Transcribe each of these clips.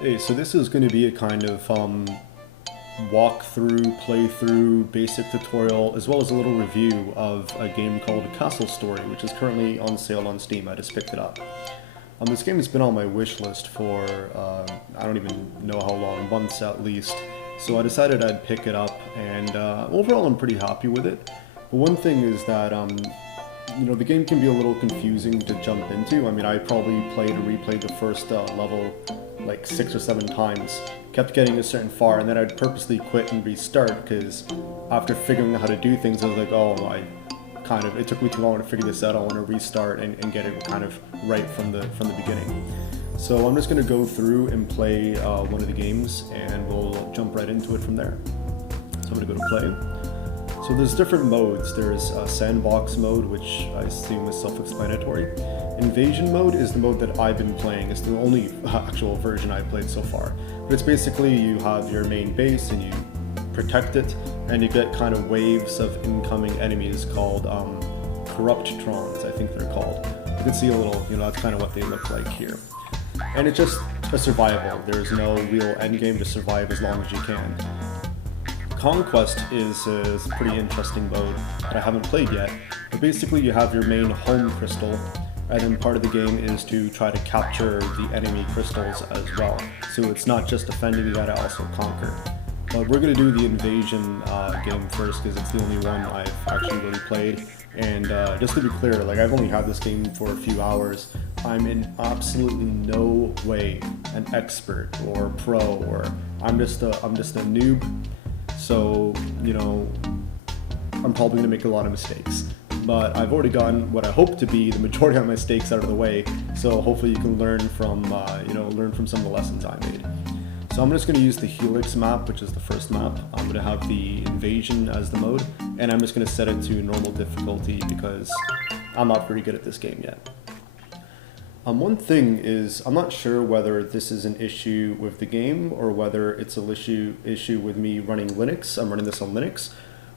Hey, so this is going to be a kind of walkthrough, playthrough, basic tutorial, as well as a little review of a game called Castle Story, which is currently on sale on Steam. I just picked it up. This game has been on my wish list for, I don't even know how long, months at least. So I decided I'd pick it up, and overall I'm pretty happy with it. But one thing is that, you know, the game can be a little confusing to jump into. I mean, I probably played and replayed the first level like 6 or 7 times, kept getting a certain far, and then I'd purposely quit and restart, because after figuring out how to do things, I was like, oh, it took me too long to figure this out. I want to restart and get it kind of right from the beginning. So I'm just going to go through and play one of the games, and we'll jump right into it from there. So I'm going to go to play. So there's different modes. There's sandbox mode, which I assume is self-explanatory. Invasion mode is the mode that I've been playing. It's the only actual version I've played so far. But it's basically you have your main base and you protect it, and you get kind of waves of incoming enemies called Corruptrons, I think they're called. You can see a little, you know, that's kind of what they look like here. And it's just a survival. There's no real endgame, to survive as long as you can. Conquest is a pretty interesting mode that I haven't played yet. But basically you have your main home crystal, and then part of the game is to try to capture the enemy crystals as well. So it's not just defending, you gotta also conquer. But we're gonna do the invasion game first, because it's the only one I've actually really played. And just to be clear, like, I've only had this game for a few hours. I'm in absolutely no way an expert or pro, or I'm just a noob. So, you know, I'm probably gonna make a lot of mistakes. But I've already gotten what I hope to be the majority of my mistakes out of the way, so hopefully you can learn from, learn from some of the lessons I made. So I'm just going to use the Helix map, which is the first map. I'm going to have the invasion as the mode, and I'm just going to set it to normal difficulty because I'm not very good at this game yet. One thing is, I'm not sure whether this is an issue with the game or whether it's an issue with me running Linux. I'm running this on Linux.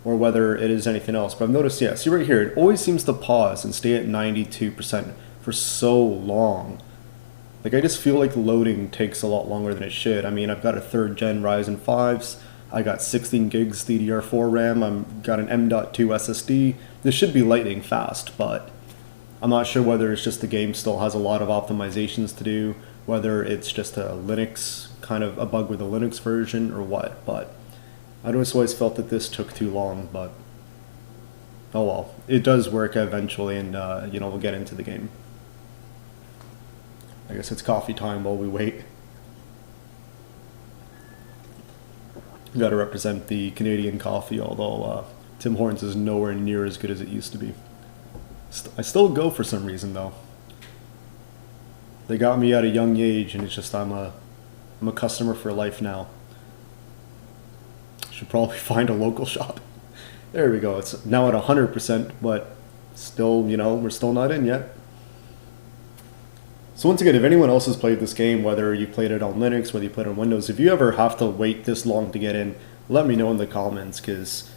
Or whether it is anything else. But I've noticed, yeah, see right here, it always seems to pause and stay at 92% for so long. Like, I just feel like loading takes a lot longer than it should. I mean, I've got a 3rd gen Ryzen 5s, I got 16 gigs DDR4 RAM, I've got an M.2 SSD. This should be lightning fast, but I'm not sure whether it's just the game still has a lot of optimizations to do, whether it's just a Linux, kind of a bug with the Linux version or what, but I just always felt that this took too long, but oh well. It does work eventually, and you know, we'll get into the game. I guess it's coffee time while we wait. Gotta represent the Canadian coffee, although Tim Hortons is nowhere near as good as it used to be. I still go for some reason though. They got me at a young age, and it's just I'm a customer for life now. Should probably find a local shop. There we go. It's now at 100%, but still, you know, we're still not in yet. So once again, if anyone else has played this game, whether you played it on Linux, whether you played it on Windows, if you ever have to wait this long to get in, let me know in the comments, because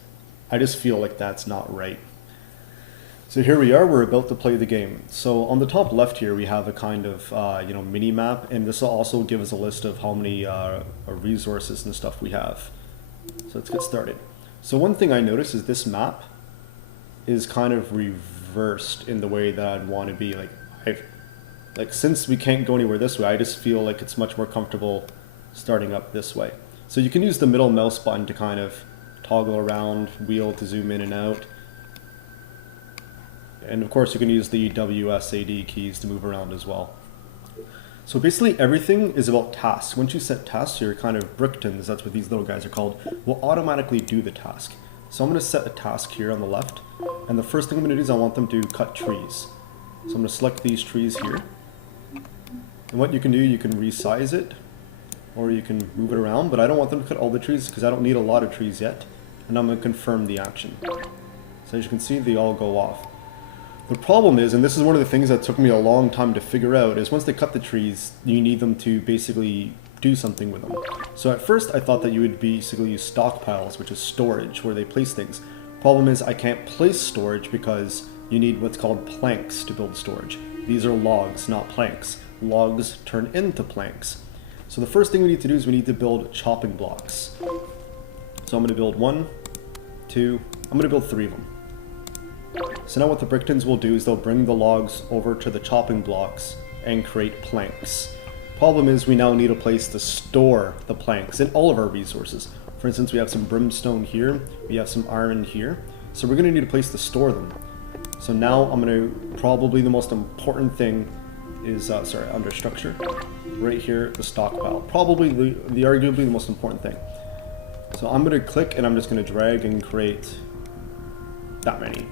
I just feel like that's not right. So here we are, we're about to play the game. So on the top left here, we have a kind of, mini map, and this will also give us a list of how many resources and stuff we have. So let's get started. So one thing I noticed is this map is kind of reversed in the way that I'd want to be. Like since we can't go anywhere this way, I just feel like it's much more comfortable starting up this way. So you can use the middle mouse button to kind of toggle around, wheel to zoom in and out. And of course you can use the WSAD keys to move around as well. So basically everything is about tasks. Once you set tasks, your kind of bricktons, that's what these little guys are called, will automatically do the task. So I'm going to set a task here on the left, and the first thing I'm going to do is I want them to cut trees. So I'm going to select these trees here. And what you can do, you can resize it, or you can move it around, but I don't want them to cut all the trees because I don't need a lot of trees yet. And I'm going to confirm the action. So as you can see, they all go off. The problem is, and this is one of the things that took me a long time to figure out, is once they cut the trees, you need them to basically do something with them. So at first I thought that you would basically use stockpiles, which is storage, where they place things. Problem is I can't place storage because you need what's called planks to build storage. These are logs, not planks. Logs turn into planks. So the first thing we need to do is we need to build chopping blocks. So I'm going to build 1, 2, I'm going to build 3 of them. So now what the bricktins will do is they'll bring the logs over to the chopping blocks and create planks. Problem is we now need a place to store the planks and all of our resources. For instance, we have some brimstone here, we have some iron here, so we're going to need a place to store them. So now I'm going to, probably the most important thing is, under structure, right here, the stockpile. Probably the arguably the most important thing. So I'm going to click and I'm just going to drag and create that many.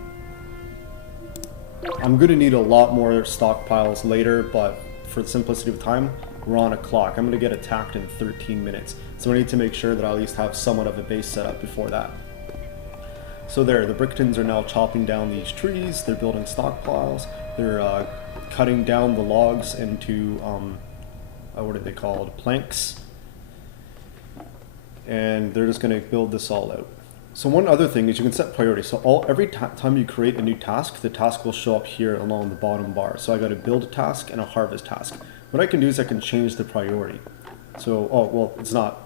I'm going to need a lot more stockpiles later, but for the simplicity of time, we're on a clock. I'm going to get attacked in 13 minutes. So I need to make sure that I at least have somewhat of a base set up before that. So there, the bricktins are now chopping down these trees, they're building stockpiles, they're cutting down the logs into, what are they called, planks. And they're just going to build this all out. So one other thing is you can set priority. So every time you create a new task, the task will show up here along the bottom bar. So I got a build task and a harvest task. What I can do is I can change the priority. So, well,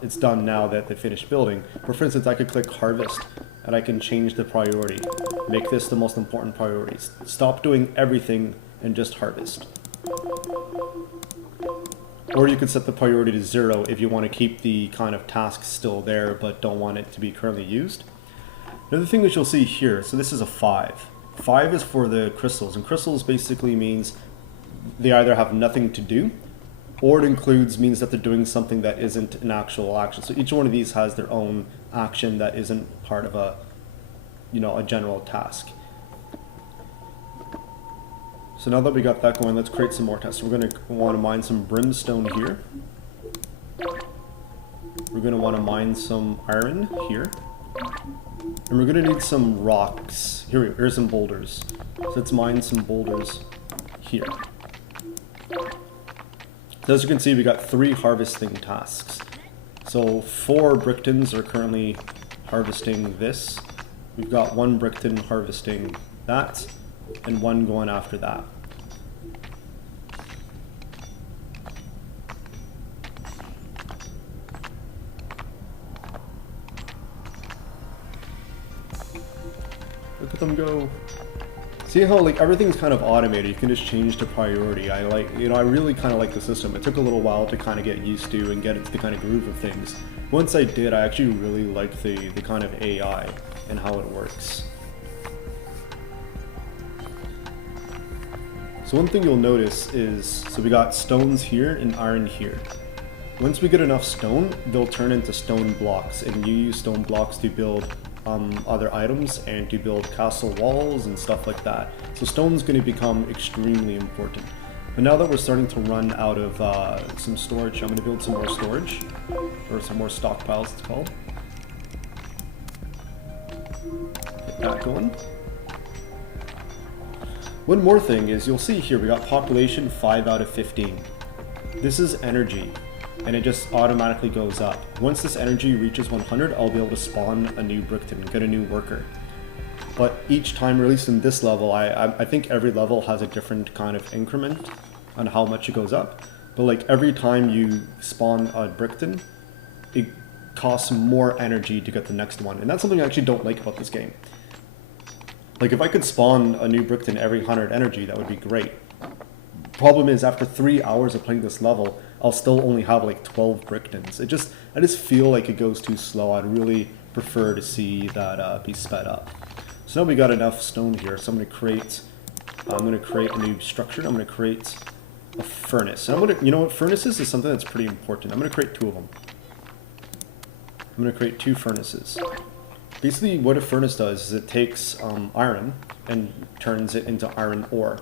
it's done now that they finished building. But for instance, I could click harvest and I can change the priority. Make this the most important priorities. Stop doing everything and just harvest. Or you could set the priority to 0 if you want to keep the kind of tasks still there but don't want it to be currently used. Another thing that you'll see here, so this is a 5. 5 is for the crystals, and crystals basically means they either have nothing to do, or it means that they're doing something that isn't an actual action. So each one of these has their own action that isn't part of a general task. So now that we got that going, let's create some more tests. We're going to want to mine some brimstone here. We're going to want to mine some iron here. And we're going to need some rocks. Here's some boulders. So let's mine some boulders here. So as you can see, we got 3 harvesting tasks. So 4 bricktins are currently harvesting this. We've got 1 bricktin harvesting that, and 1 going after that. Look at them go. See how like everything's kind of automated. You can just change the priority. I really kind of like the system. It took a little while to kind of get used to and get into the kind of groove of things. Once I did, I actually really like the kind of AI and how it works. So one thing you'll notice is, so we got stones here and iron here. Once we get enough stone, they'll turn into stone blocks, and you use stone blocks to build other items and to build castle walls and stuff like that. So stone's going to become extremely important. But now that we're starting to run out of some storage, I'm going to build some more storage, or some more stockpiles it's called. Get that going. One more thing is, you'll see here we got population 5 out of 15. This is energy, and it just automatically goes up. Once this energy reaches 100, I'll be able to spawn a new brickton, get a new worker. But each time, or at least in this level, I think every level has a different kind of increment on how much it goes up. But like every time you spawn a brickton, it costs more energy to get the next one. And that's something I actually don't like about this game. Like if I could spawn a new brickton every 100 energy, that would be great. Problem is, after 3 hours of playing this level, I'll still only have like 12 bricktons. I just feel like it goes too slow. I'd really prefer to see that be sped up. So now we got enough stone here, so I'm going to create a new structure. I'm going to create a furnace. And you know what, furnaces is something that's pretty important. I'm going to create 2 of them. I'm going to create 2 furnaces. Basically, what a furnace does is it takes iron and turns it into iron ore.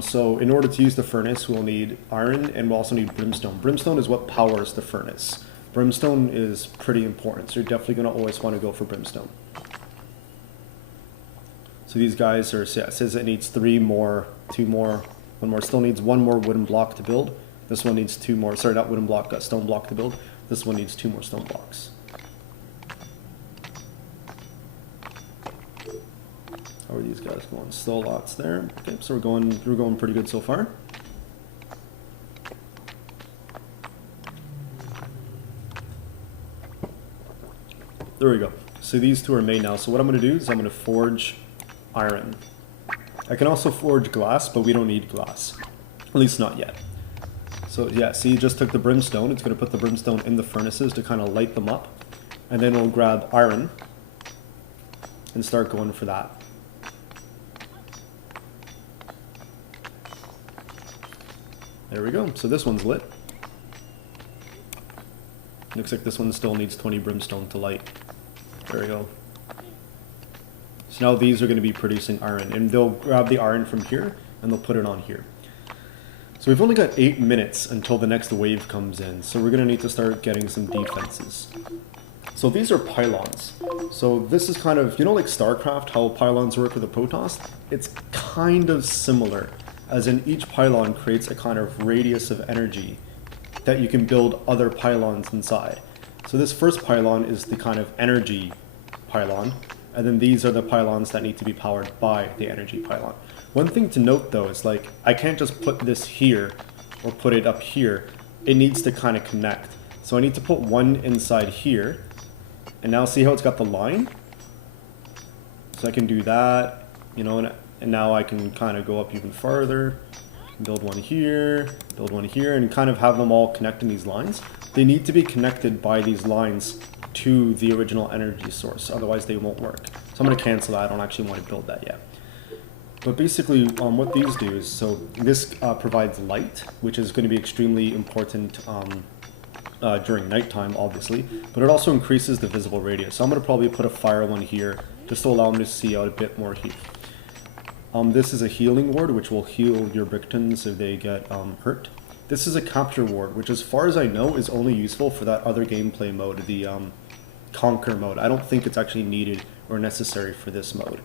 So in order to use the furnace, we'll need iron, and we'll also need brimstone. Brimstone is what powers the furnace. Brimstone is pretty important, so you're definitely going to always want to go for brimstone. So these guys are, it says it needs 3 more, 2 more, 1 more. Still needs 1 more wooden block to build. This one needs 2 more, sorry, not wooden block, stone block to build. This one needs 2 more stone blocks. How are these guys going? Still lots there. Okay, so we're going pretty good so far. There we go. So these two are made now. So what I'm going to do is I'm going to forge iron. I can also forge glass, but we don't need glass. At least not yet. So yeah, see, you just took the brimstone. It's going to put the brimstone in the furnaces to kind of light them up. And then we'll grab iron and start going for that. There we go. So this one's lit. Looks like this one still needs 20 brimstone to light. There we go. So now these are going to be producing iron, and they'll grab the iron from here and they'll put it on here. So we've only got 8 minutes until the next wave comes in, so we're going to need to start getting some defenses. So these are pylons. So this is kind of, you know, like StarCraft, how pylons work with a Protoss? It's kind of similar, as in each pylon creates a kind of radius of energy that you can build other pylons inside. So this first pylon is the kind of energy pylon, and then these are the pylons that need to be powered by the energy pylon. One thing to note though is, like, I can't just put this here or put it up here. It needs to kind of connect. So I need to put one inside here, and now see how it's got the line? So I can do that, you know, and now I can kind of go up even farther, build one here, and kind of have them all connect in these lines. They need to be connected by these lines to the original energy source, otherwise they won't work. So I'm going to cancel that. I don't actually want to build that yet. But basically, what these do is, so this provides light, which is going to be extremely important during nighttime, obviously, but it also increases the visible radius. So I'm going to probably put a fire one here, just to allow them to see out a bit more heat. This is a healing ward, which will heal your Bricktons if they get hurt. This is a capture ward, which as far as I know is only useful for that other gameplay mode, the Conquer mode. I don't think it's actually needed or necessary for this mode.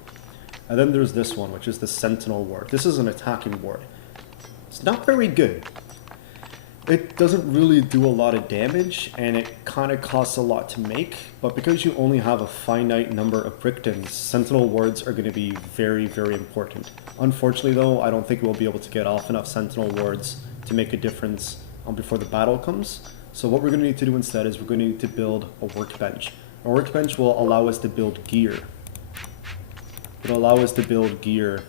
And then there's this one, which is the Sentinel ward. This is an attacking ward. It's not very good. It doesn't really do a lot of damage, and it kind of costs a lot to make, but because you only have a finite number of Bricktons, Sentinel wards are going to be very, very important. Unfortunately though, I don't think we'll be able to get off enough Sentinel wards to make a difference before the battle comes. So what we're going to need to do instead is we're going to need to build a workbench. A workbench will allow us to build gear. It'll allow us to build gear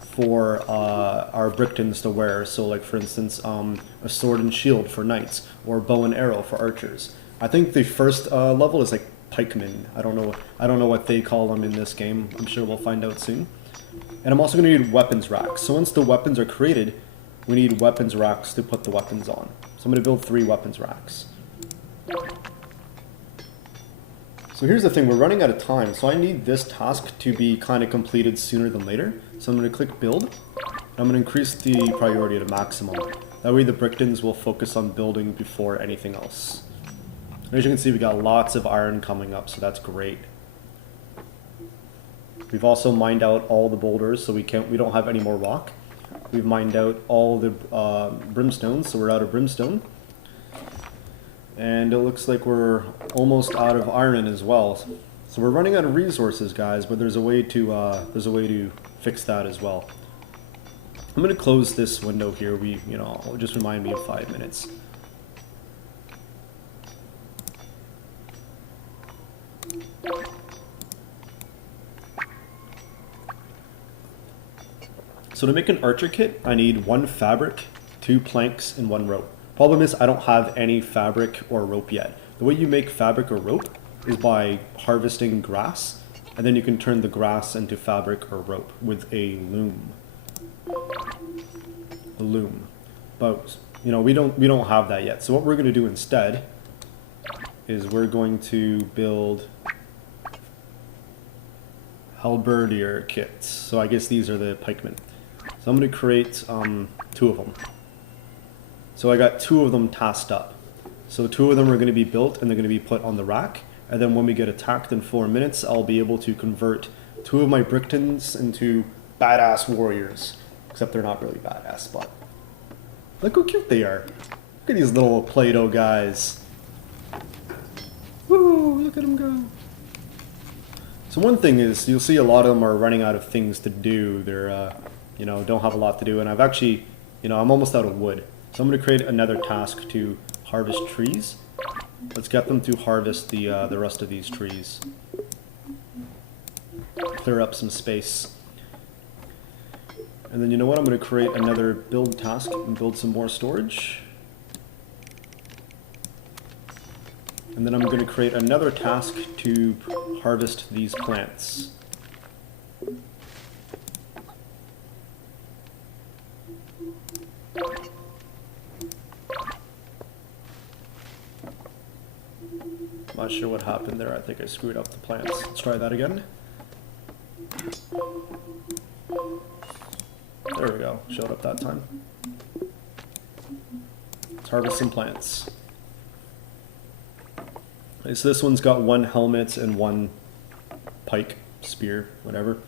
for our Bricktons to wear. So like, for instance, a sword and shield for knights, or bow and arrow for archers. I think the first level is like pikemen. I don't know what they call them in this game. I'm sure we'll find out soon. And I'm also going to need weapons racks. So once the weapons are created, we need weapons racks to put the weapons on. So I'm going to build 3 weapons racks. So here's the thing, we're running out of time, so I need this task to be kind of completed sooner than later. So I'm going to click build, and I'm going to increase the priority to maximum. That way the Bricktons will focus on building before anything else. As you can see, we got lots of iron coming up, so that's great. We've also mined out all the boulders, so we don't have any more rock. We've mined out all the brimstones, so we're out of brimstone. And it looks like we're almost out of iron as well. So we're running out of resources, guys, but there's a way to fix that as well. I'm going to close this window here. Just remind me of 5 minutes. So to make an archer kit, I need 1 fabric, 2 planks, and 1 rope. Problem is, I don't have any fabric or rope yet. The way you make fabric or rope is by harvesting grass, and then you can turn the grass into fabric or rope with a loom. A loom. But we don't have that yet. So what we're going to do instead is we're going to build halberdier kits. So I guess these are the pikemen. So I'm going to create 2 of them. So I got 2 of them tasked up. So 2 of them are going to be built and they're going to be put on the rack. And then when we get attacked in 4 minutes, I'll be able to convert 2 of my Bricktons into badass warriors. Except they're not really badass, but look how cute they are. Look at these little Play-Doh guys. Woo, look at them go. So one thing is, you'll see a lot of them are running out of things to do. They're, don't have a lot to do. And I've actually, I'm almost out of wood. So I'm going to create another task to harvest trees. Let's get them to harvest the rest of these trees. Clear up some space. And then you know what? I'm going to create another build task and build some more storage. And then I'm going to create another task to harvest these plants. Not sure what happened there. I think I screwed up the plants. Let's try that again. There we go. Showed up that time. Let's harvest some plants. Okay, so this one's got 1 helmet and 1 pike, spear, whatever.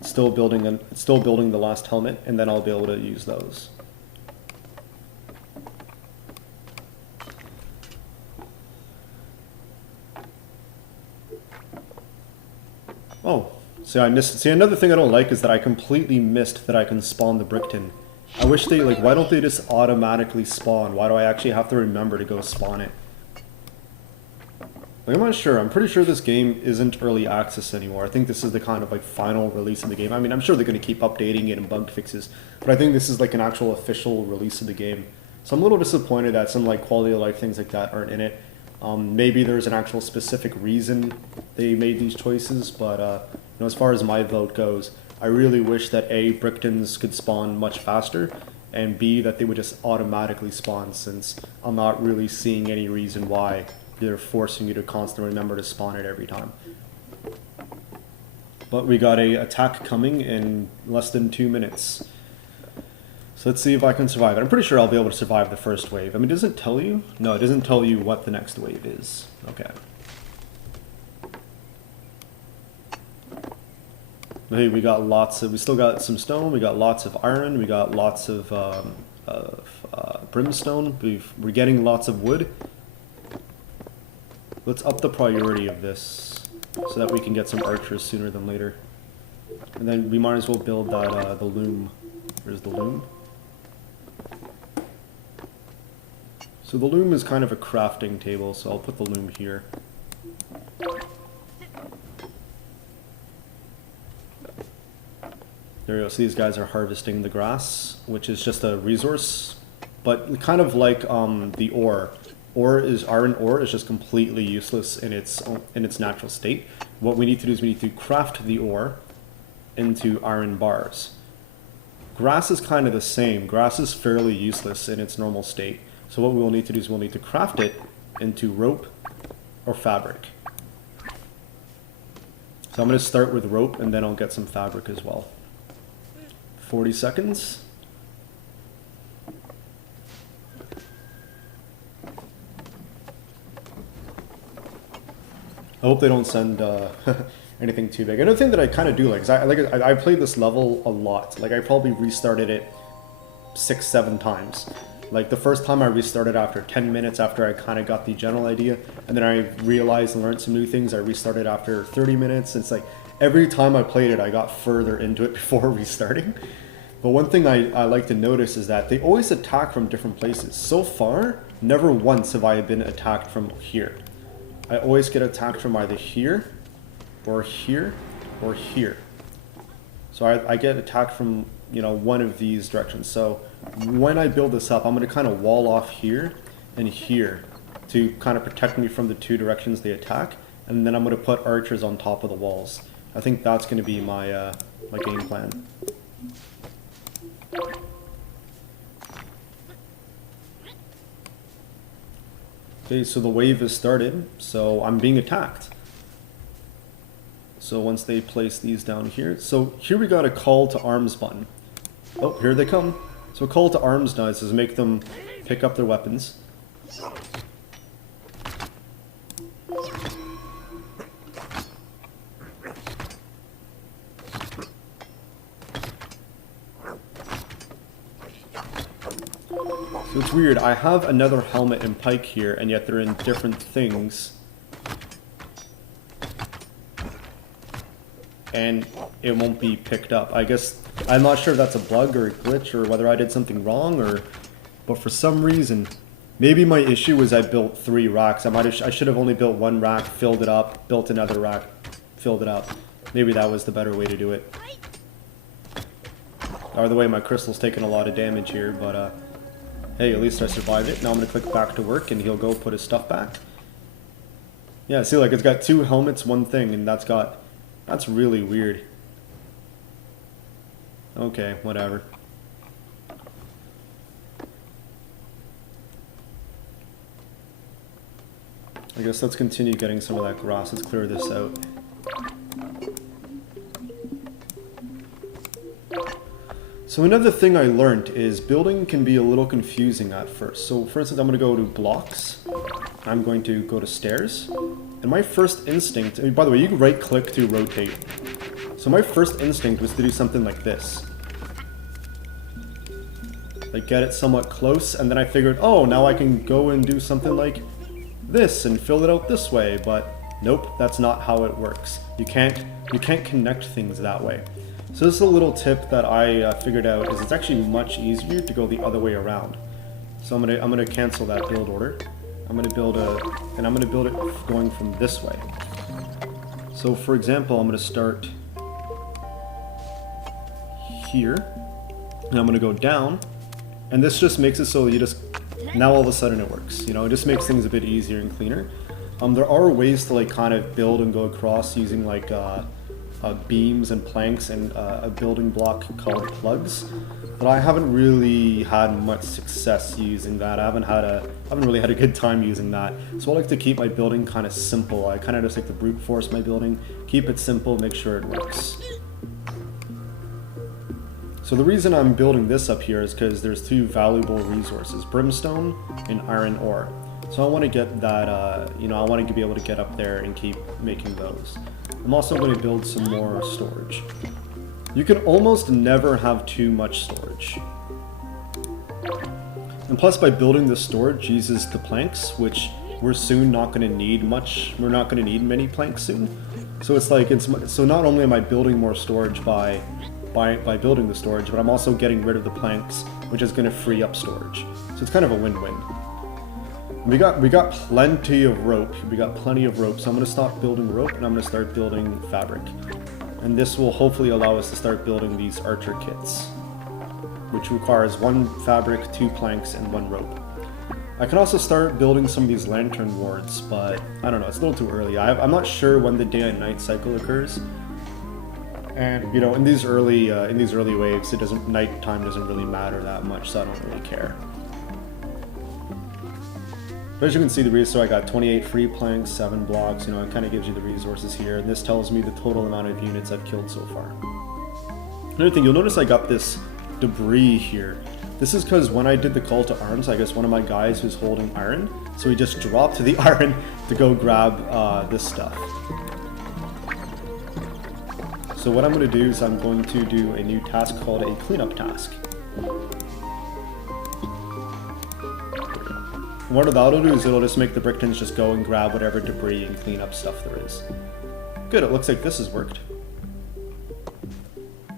It's still building the last helmet, and then I'll be able to use those. Oh, see, I missed. See, another thing I don't like is that I completely missed that I can spawn the brick tin. I wish they, like, why don't they just automatically spawn? Why do I actually have to remember to go spawn it? Like, I'm not sure. I'm pretty sure this game isn't early access anymore. I think this is the kind of, like, final release of the game. I mean, I'm sure they're going to keep updating it and bug fixes, but I think this is, like, an actual official release of the game. So I'm a little disappointed that some, like, quality of life things like that aren't in it. Maybe there's an actual specific reason they made these choices, but you know, as far as my vote goes, I really wish that A, Bricktons could spawn much faster, and B, that they would just automatically spawn, since I'm not really seeing any reason why they're forcing you to constantly remember to spawn it every time. But we got a attack coming in less than 2 minutes. So let's see if I can survive it. I'm pretty sure I'll be able to survive the first wave. I mean, does it tell you? No, it doesn't tell you what the next wave is. Okay. Hey, we got lots of, we still got some stone, we got lots of iron, we got lots of brimstone, we're getting lots of wood. Let's up the priority of this so that we can get some archers sooner than later. And then we might as well build that, the loom. Where's the loom? So the loom is kind of a crafting table, so I'll put the loom here. There we go. So these guys are harvesting the grass, which is just a resource, but kind of like the ore. Iron ore is just completely useless in its natural state. What we need to do is we need to craft the ore into iron bars. Grass is kind of the same. Grass is fairly useless in its normal state. So what we will need to do is we'll need to craft it into rope or fabric. So I'm going to start with rope and then I'll get some fabric as well. 40 seconds. I hope they don't send anything too big. Another thing that I kind of do like is I played this level a lot. Like I probably restarted it 6-7 times. Like the first time I restarted after 10 minutes after I kind of got the general idea, and then I realized and learned some new things. I restarted after 30 minutes. It's like every time I played it, I got further into it before restarting. But one thing I like to notice is that they always attack from different places. So far, never once have I been attacked from here. I always get attacked from either here, or here, or here. So I get attacked from, you know, one of these directions. So when I build this up, I'm going to kind of wall off here and here to kind of protect me from the 2 directions they attack. And then I'm going to put archers on top of the walls. I think that's going to be my, my game plan. Okay, so the wave has started, so I'm being attacked. So once they place these down here, so here we got a call to arms button. Oh, here they come. So a call to arms does is make them pick up their weapons. So it's weird, I have another helmet and pike here, and yet they're in different things. And it won't be picked up. I guess, I'm not sure if that's a bug or a glitch or whether I did something wrong, or, but for some reason, Maybe my issue was I built 3 racks. I should have only built 1 rack, filled it up, built another rack, filled it up. Maybe that was the better way to do it. By the way, my crystal's taking a lot of damage here, but hey, at least I survived it. Now I'm gonna click back to work and he'll go put his stuff back. Yeah, see, like, it's got 2 helmets, 1 thing, and that's really weird. Okay, whatever. I guess let's continue getting some of that grass. Let's clear this out. So another thing I learned is building can be a little confusing at first. So for instance, I'm going to go to blocks. I'm going to go to stairs. And my first instinct, and by the way, you can right click to rotate. So my first instinct was to do something like this. Like get it somewhat close, and then I figured, oh, now I can go and do something like this and fill it out this way, but nope, that's not how it works. You can't connect things that way. So this is a little tip that I figured out, is it's actually much easier to go the other way around. So I'm gonna cancel that build order. I'm gonna build it going from this way. So for example, I'm gonna start here, and I'm gonna go down, and this just makes it so you just, now all of a sudden it works. You know, it just makes things a bit easier and cleaner. There are ways to like kind of build and go across using like beams and planks and a building block called plugs, but I haven't really had much success using that. I haven't really had a good time using that. So I like to keep my building kind of simple. I kind of just like to brute force my building, keep it simple, make sure it works. So the reason I'm building this up here is because there's 2 valuable resources, brimstone and iron ore. So I want to get that, you know, I want to be able to get up there and keep making those. I'm also going to build some more storage. You can almost never have too much storage. And plus, by building the storage uses the planks, which we're soon not going to need much. We're not going to need many planks soon. So it's like, so not only am I building more storage by building the storage, but I'm also getting rid of the planks, which is going to free up storage. So it's kind of a win-win. We got plenty of rope. So I'm going to stop building rope and I'm going to start building fabric. And this will hopefully allow us to start building these archer kits, which requires 1 fabric, 2 planks, and 1 rope. I can also start building some of these lantern wards, but I don't know, it's a little too early. I'm not sure when the day and night cycle occurs. And you know, in these early waves, nighttime doesn't really matter that much, so I don't really care. But as you can see, so I got 28 free planks, 7 blocks, you know, it kind of gives you the resources here, and this tells me the total amount of units I've killed so far. Another thing, you'll notice I got this debris here. This is because when I did the call to arms, I guess one of my guys was holding iron, so he just dropped the iron to go grab this stuff. So what I'm going to do is I'm going to do a new task called a cleanup task. What that'll do is it'll just make the brick tins just go and grab whatever debris and clean up stuff there is. Good, it looks like this has worked.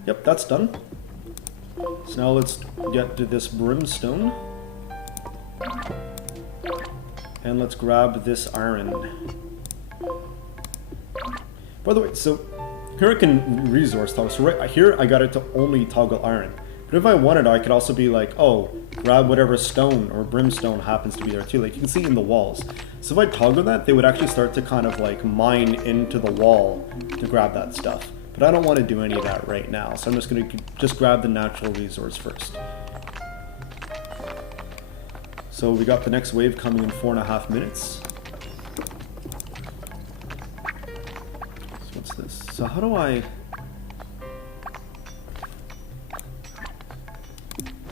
Yep, that's done. So now let's get to this brimstone. And let's grab this iron. By the way, so here I can resource toggle. So right here I got it to only toggle iron. But if I wanted, I could also be like, oh, grab whatever stone or brimstone happens to be there too. Like you can see in the walls. So if I toggle that, they would actually start to kind of like mine into the wall to grab that stuff. But I don't want to do any of that right now. So I'm just going to grab the natural resource first. So we got the next wave coming in 4.5 minutes. So what's this? So how do I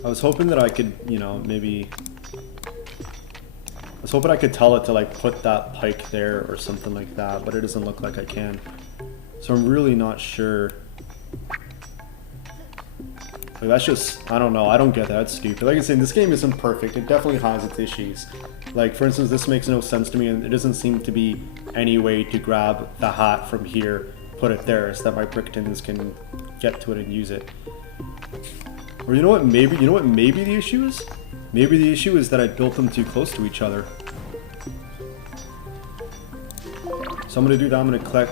was hoping that I could, you know, maybe I was hoping I could tell it to like put that pike there or something like that, but it doesn't look like I can. So I'm really not sure. Like that's just, I don't know, I don't get that, that's stupid. Like I said, this game isn't perfect, it definitely has its issues. Like for instance, this makes no sense to me and it doesn't seem to be any way to grab the hat from here, put it there so that my brick tins can get to it and use it. Or you know what maybe the issue is? Maybe the issue is that I built them too close to each other. So I'm going to do that. I'm going to click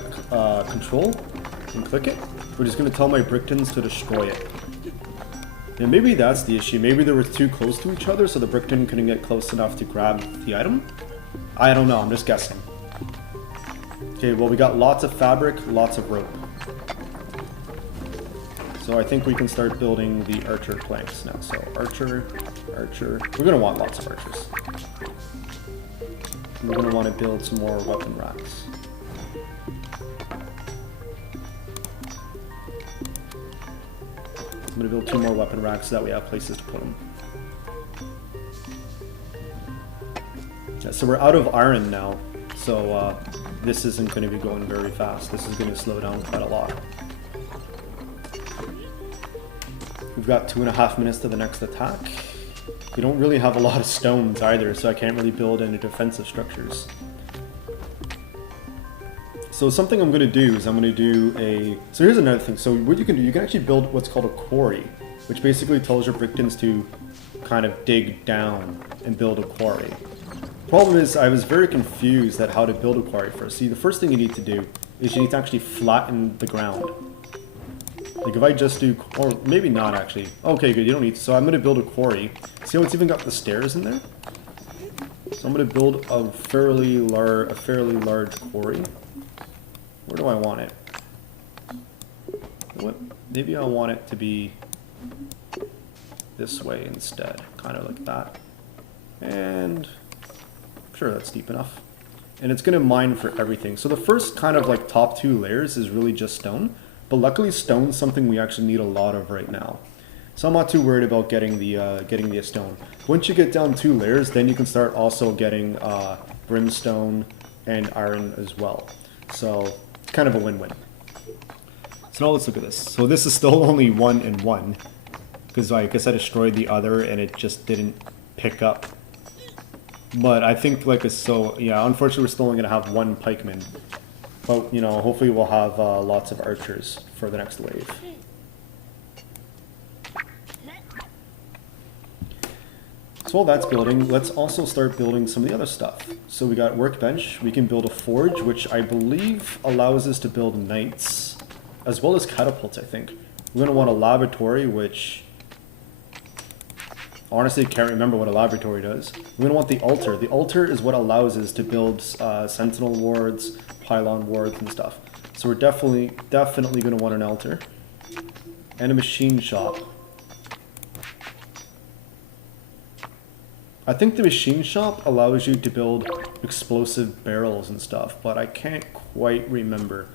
Control and click it. We're just going to tell my bricktons to destroy it. And maybe that's the issue. Maybe they were too close to each other, so the brickton couldn't get close enough to grab the item? I don't know, I'm just guessing. Okay, well we got lots of fabric, lots of rope. So I think we can start building the archer planks now. So archer, archer. We're going to want lots of archers. We're going to want to build some more weapon racks. I'm going to build 2 more weapon racks so that we have places to put them. Yeah, so we're out of iron now, so this isn't going to be going very fast. This is going to slow down quite a lot. We've got 2.5 minutes to the next attack. We don't really have a lot of stones either, so I can't really build any defensive structures. So something I'm going to do is I'm going to do a... So here's another thing. So what you can do, you can actually build what's called a quarry, which basically tells your bricktons to kind of dig down and build a quarry. Problem is, I was very confused at how to build a quarry first. See, the first thing you need to do is you need to actually flatten the ground. Like if I just do... Or maybe not actually. Okay, good, you don't need to. So I'm going to build a quarry. See how it's even got the stairs in there? So I'm going to build a fairly large quarry. Where do I want it? What? Maybe I want it to be this way instead, kind of like that. And sure, that's deep enough. And it's going to mine for everything. So the first kind of like top 2 layers is really just stone, but luckily stone's something we actually need a lot of right now. So I'm not too worried about getting the stone. Once you get down 2 layers, then you can start also getting brimstone and iron as well. So kind of a win-win. So now let's look at this. So this is still only 1 and 1, because I guess I destroyed the other and it just didn't pick up. But I think yeah, unfortunately we're still only gonna have 1 pikeman. But you know, hopefully we'll have lots of archers for the next wave. So while that's building, let's also start building some of the other stuff. So we got workbench, we can build a forge, which I believe allows us to build knights, as well as catapults, I think. We're going to want a laboratory, which honestly can't remember what a laboratory does. We're going to want the altar. The altar is what allows us to build sentinel wards, pylon wards, and stuff. So we're definitely going to want an altar. And a machine shop. I think the machine shop allows you to build explosive barrels and stuff, but I can't quite remember.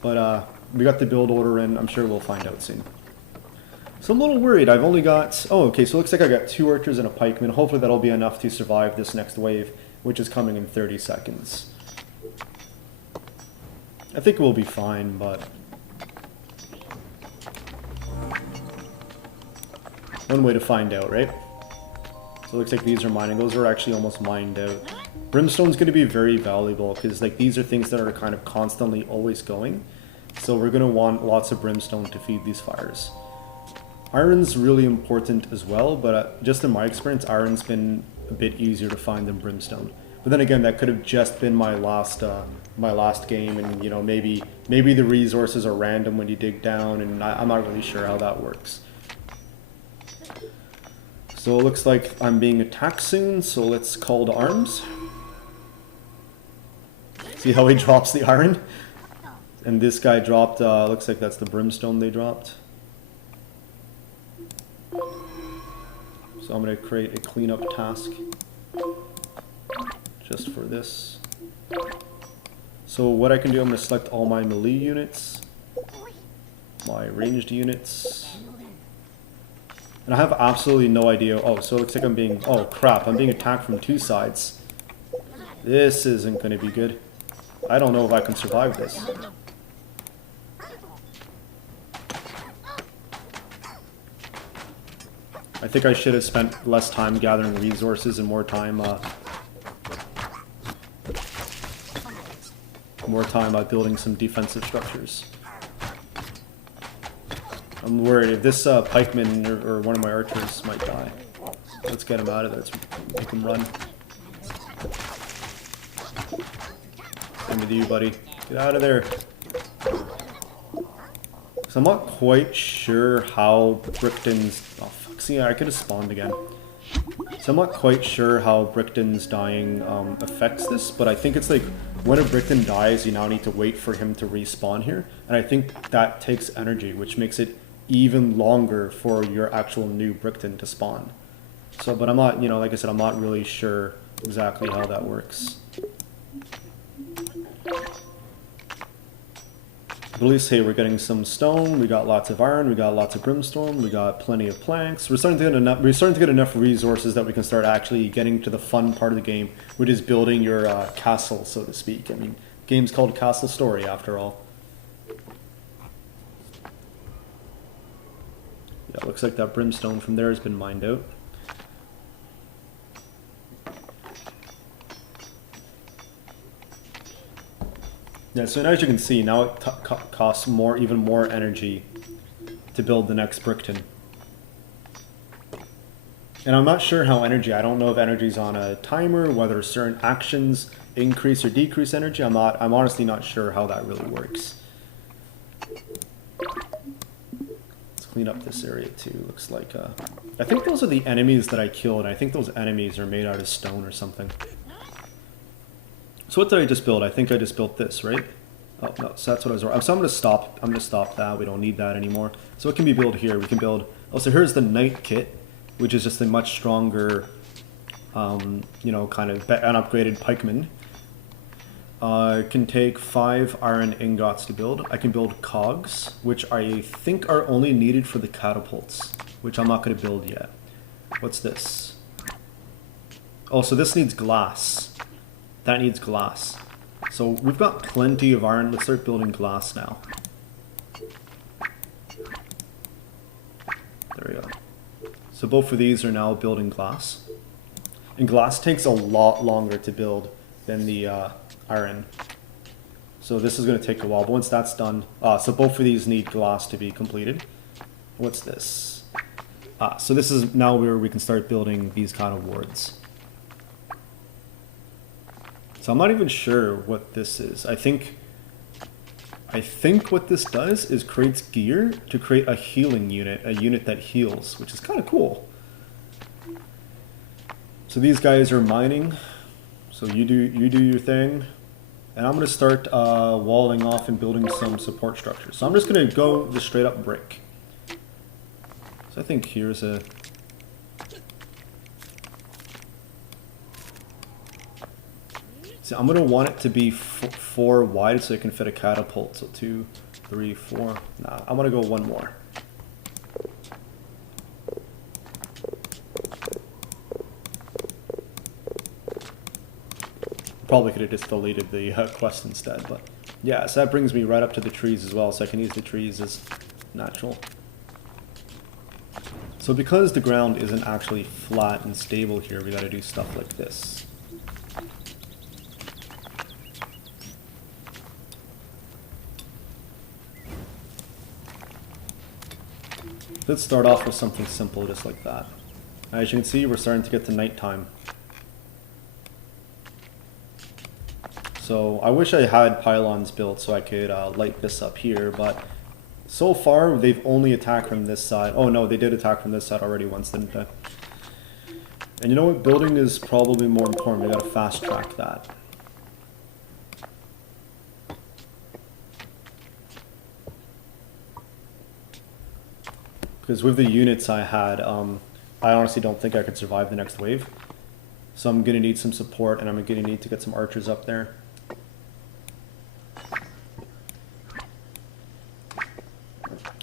But we got the build order in. I'm sure we'll find out soon. So I'm a little worried. I've only got... Oh, okay, so it looks like I got 2 archers and a pikeman. Hopefully that'll be enough to survive this next wave, which is coming in 30 seconds. I think we'll be fine, but... one way to find out, right? So it looks like these are mining. Those are actually almost mined out. Brimstone's going to be very valuable because like these are things that are kind of constantly always going. So we're going to want lots of brimstone to feed these fires. Iron's really important as well, but just in my experience, iron's been a bit easier to find than brimstone. But then again, that could have just been my last game, and you know, maybe the resources are random when you dig down, and I'm not really sure how that works. So it looks like I'm being attacked soon, so let's call to arms. See how he drops the iron? And this guy dropped, looks like that's the brimstone they dropped. So I'm going to create a cleanup task just for this. So what I can do, I'm going to select all my melee units, my ranged units. And I have absolutely no idea. Oh, so it looks like I'm being... Oh, crap. I'm being attacked from 2 sides. This isn't going to be good. I don't know if I can survive this. I think I should have spent less time gathering resources and more time building some defensive structures. I'm worried if this pikeman or one of my archers might die. Let's get him out of there. Let's make him run. Same with you, buddy. Get out of there. So I'm not quite sure how Brickton's... Oh, fuck. See, I could have spawned again. So I'm not quite sure how Brickton's dying affects this, but I think it's like when a Brickton dies, you now need to wait for him to respawn here. And I think that takes energy, which makes it even longer for your actual new Brickton to spawn. So, but I'm not, you know, like I said, I'm not really sure exactly how that works. But at least, hey, we're getting some stone, we got lots of iron, we got lots of brimstone, we got plenty of planks. We're starting to get enough resources that we can start actually getting to the fun part of the game, which is building your castle, so to speak. I mean, the game's called Castle Story, after all. Yeah, looks like that brimstone from there has been mined out. Yeah, so as you can see, now it costs even more energy to build the next Brickton. And I'm not sure how I don't know if energy's on a timer, whether certain actions increase or decrease energy. I'm honestly not sure how that really works. Let's clean up this area too. Looks like, I think those are the enemies that I killed. I think those enemies are made out of stone or something. So what did I just build? I think I just built this, right? Oh no, so that's what I was. So I'm gonna stop that. We don't need that anymore. So what can we build here? We can build. Oh, so here's the Knight kit, which is just a much stronger, you know, kind of an upgraded pikeman. It can take 5 iron ingots to build. I can build cogs, which I think are only needed for the catapults, which I'm not going to build yet. What's this? Oh, so this needs glass. That needs glass. So we've got plenty of iron. Let's start building glass now. There we go. So both of these are now building glass. And glass takes a lot longer to build than the iron. So this is going to take a while. But once that's done, so both of these need glass to be completed. What's this? So this is now where we can start building these kind of wards. So I'm not even sure what this is. I think what this does is creates gear to create a healing unit, a unit that heals, which is kind of cool. So these guys are mining. So you do your thing, and I'm gonna start walling off and building some support structures. So I'm just gonna go the straight up brick. So I think here's a. So I'm going to want it to be 4 wide so it can fit a catapult. So 2, 3, 4. Nah, I'm going to go 1 more. Probably could have just deleted the quest instead, but yeah, so that brings me right up to the trees as well, so I can use the trees as natural. So because the ground isn't actually flat and stable here, we got to do stuff like this. Let's start off with something simple, just like that. As you can see, we're starting to get to nighttime. So I wish I had pylons built so I could light this up here, but so far they've only attacked from this side. Oh no, they did attack from this side already once, didn't they? And you know what? Building is probably more important. We gotta fast track that. Because with the units I had, I honestly don't think I could survive the next wave. So I'm going to need some support, and I'm going to need to get some archers up there.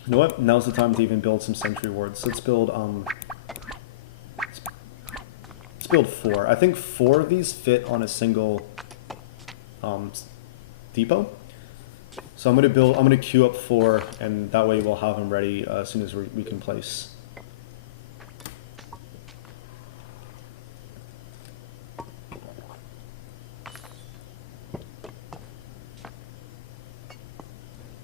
You know what? Now's the time to even build some sentry wards. So let's build 4. I think 4 of these fit on a single depot. So I'm going to queue up 4, and that way we'll have them ready as soon as we can place.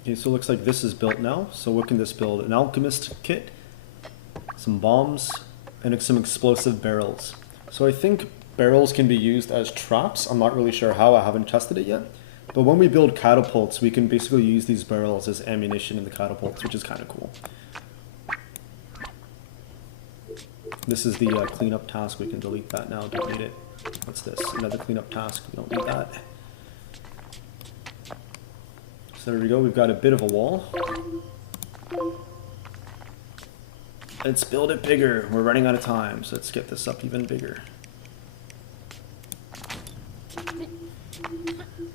Okay, so it looks like this is built now. So what can this build? An alchemist kit, some bombs, and some explosive barrels. So I think barrels can be used as traps. I'm not really sure how, I haven't tested it yet. But when we build catapults, we can basically use these barrels as ammunition in the catapults, which is kind of cool. This is the cleanup task. We can delete that now, don't need it. What's this? Another cleanup task, we don't need that. So there we go, we've got a bit of a wall. Let's build it bigger. We're running out of time, so let's get this up even bigger.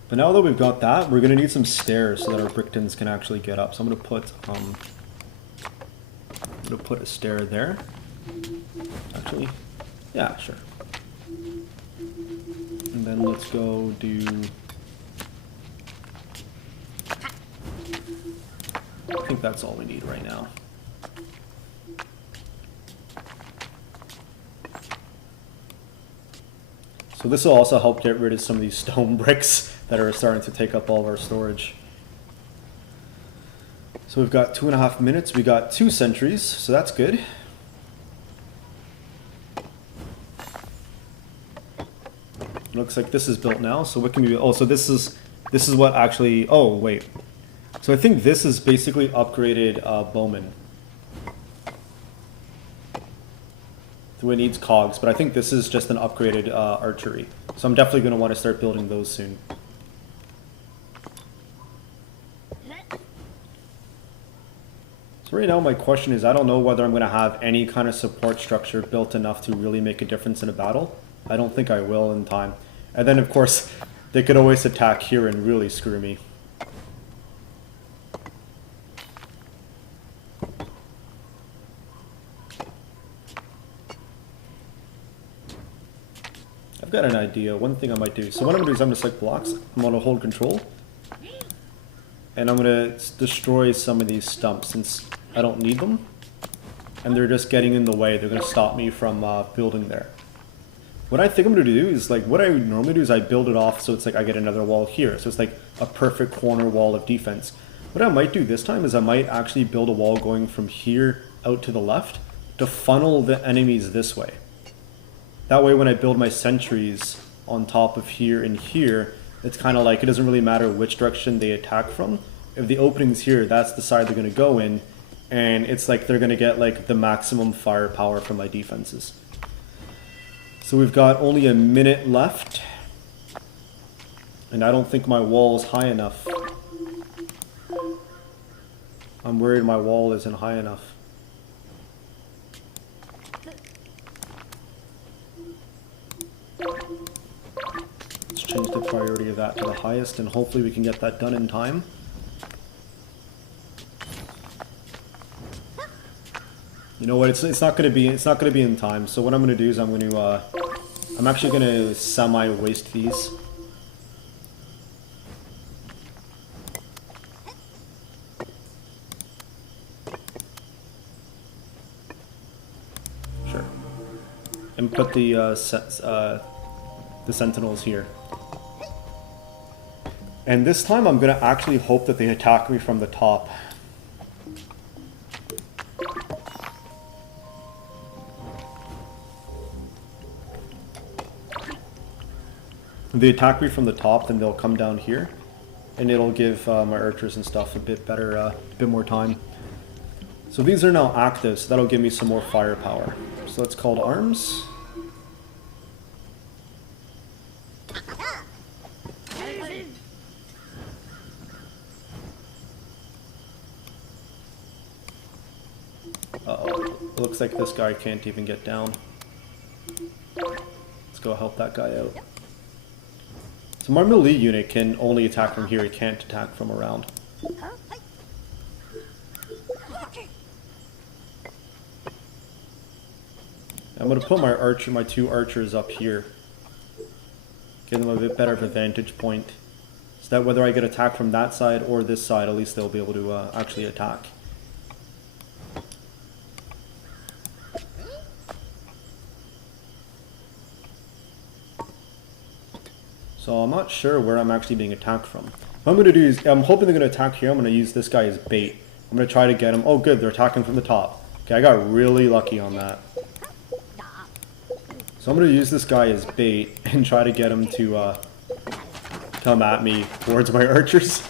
But now that we've got that, we're going to need some stairs so that our bricktons can actually get up. So I'm going to put a stair there. Actually, yeah, sure. And then let's go do... I think that's all we need right now. So this will also help get rid of some of these stone bricks that are starting to take up all of our storage. So we've got 2.5 minutes. We got 2 sentries, so that's good. Looks like this is built now. So what can we? Oh, so this is what actually. Oh wait. So I think this is basically upgraded bowman. So it needs cogs, but I think this is just an upgraded archery. So I'm definitely going to want to start building those soon. So right now my question is, I don't know whether I'm going to have any kind of support structure built enough to really make a difference in a battle. I don't think I will in time. And then of course, they could always attack here and really screw me. I've got an idea. One thing I might do. So what I'm going to do is I'm going to select blocks. I'm going to hold control. And I'm going to destroy some of these stumps since I don't need them. And they're just getting in the way. They're going to stop me from building there. What I think I'm going to do is, like, what I would normally do is I build it off so it's like I get another wall here. So it's like a perfect corner wall of defense. What I might do this time is I might actually build a wall going from here out to the left to funnel the enemies this way. That way when I build my sentries on top of here and here, it's kind of like it doesn't really matter which direction they attack from. If the opening's here, that's the side they're going to go in. And it's like they're going to get like the maximum firepower from my defenses. So we've got only a minute left. And I don't think my wall is high enough. I'm worried my wall isn't high enough. Let's change the priority of that to the highest and hopefully we can get that done in time. You know what? It's not going to be in time. So what I'm going to do is I'm actually going to semi-waste these. Sure. And put the sentinels here. And this time I'm going to actually hope that they attack me from the top. If they attack me from the top, then they'll come down here, and it'll give my archers and stuff a bit better, a bit more time. So these are now active, so that'll give me some more firepower. So let's call to arms. Uh-oh, it looks like this guy can't even get down. Let's go help that guy out. So my melee unit can only attack from here, it can't attack from around. I'm going to put my 2 archers up here. Give them a bit better of a vantage point. So that whether I get attacked from that side or this side, at least they'll be able to actually attack. So I'm not sure where I'm actually being attacked from. What I'm going to do is, I'm hoping they're going to attack here. I'm going to use this guy as bait. I'm going to try to get him. Oh good, they're attacking from the top. Okay, I got really lucky on that. So I'm going to use this guy as bait and try to get him to come at me towards my archers.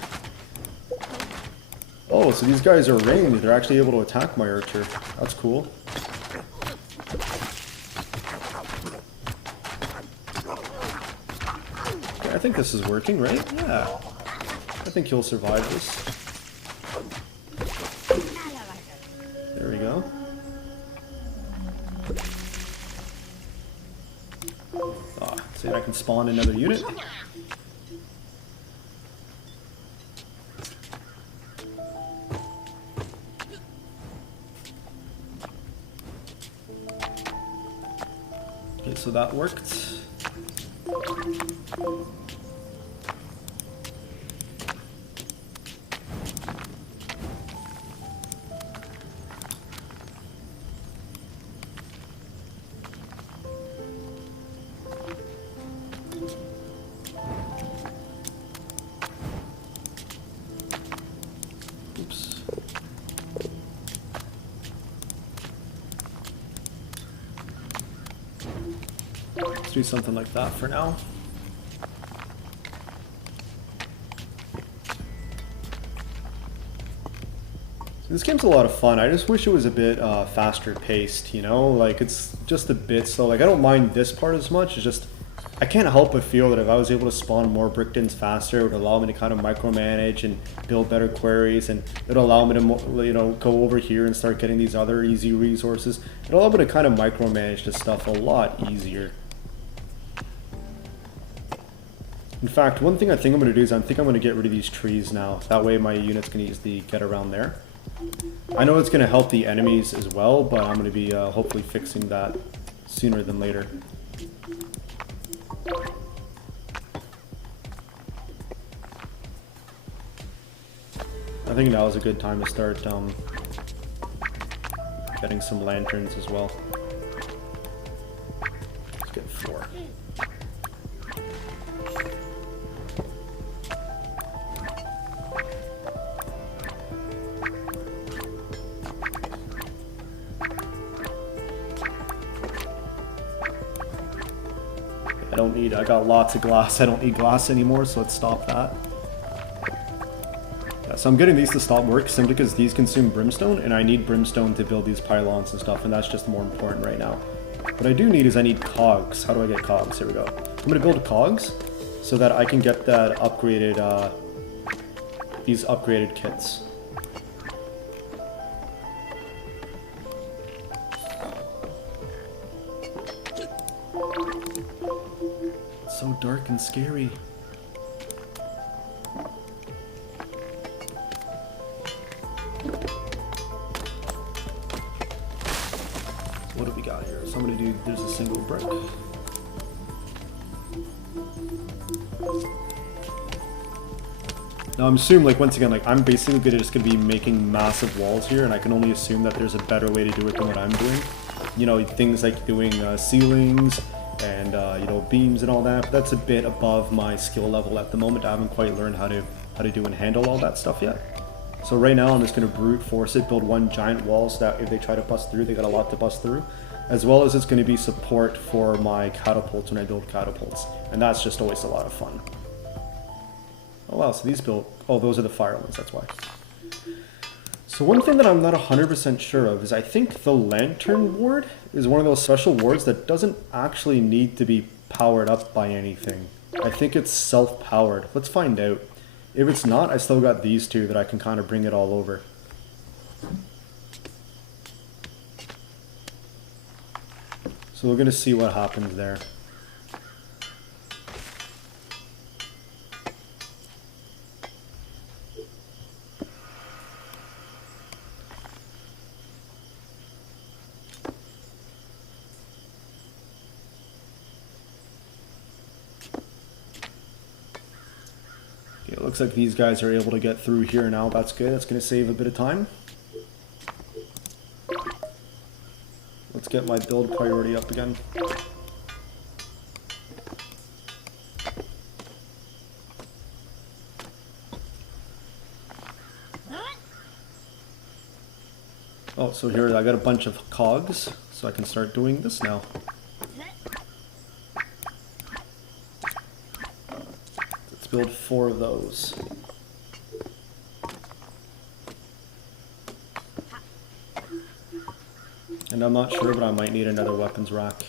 Oh, so these guys are ranged. They're actually able to attack my archer. That's cool. Okay, I think this is working, right? Yeah. I think he'll survive this. There we go. Ah, see if I can spawn another unit. Okay, so that worked. Oops. Let's do something like that for now. So this game's a lot of fun. I just wish it was a bit faster paced, you know? Like, it's just a bit slow. Like, I don't mind this part as much. It's just, I can't help but feel that if I was able to spawn more brickdens faster, it would allow me to kind of micromanage and build better queries, and it would allow me to, you know, go over here and start getting these other easy resources. It would allow me to kind of micromanage this stuff a lot easier. In fact, one thing I think I'm going to do is I think I'm going to get rid of these trees now. That way my units can easily get around there. I know it's going to help the enemies as well, but I'm going to be hopefully fixing that sooner than later. I think now is a good time to start getting some lanterns as well. Let's get 4. I got lots of glass. I don't need glass anymore, so let's stop that. Yeah, so I'm getting these to stop work simply because these consume brimstone, and I need brimstone to build these pylons and stuff, and that's just more important right now. What I do need is I need cogs. How do I get cogs? Here we go. I'm going to build cogs so that I can get that upgraded, these upgraded kits. So dark and scary. What do we got here? So I'm gonna do, there's a single brick. Now I'm assuming, like, once again, like, I'm basically just gonna be making massive walls here, and I can only assume that there's a better way to do it than what I'm doing. You know, things like doing ceilings, and you know, beams and all that, but that's a bit above my skill level at the moment. I haven't quite learned how to do and handle all that stuff yet. So right now I'm just going to brute force it, build one giant wall so that if they try to bust through, they got a lot to bust through, as well as it's going to be support for my catapults when I build catapults, and that's just always a lot of fun. Oh wow, so these built, oh, those are the fire ones, that's why. So one thing that I'm not 100% sure of is I think the lantern ward is one of those special wards that doesn't actually need to be powered up by anything. I think it's self-powered. Let's find out. If it's not, I still got these two that I can kind of bring it all over. So we're going to see what happens there. It looks like these guys are able to get through here now. That's good. That's going to save a bit of time. Let's get my build priority up again. Oh, so here I got a bunch of cogs, so I can start doing this now. build 4 of those. And I'm not sure, but I might need another weapons rack.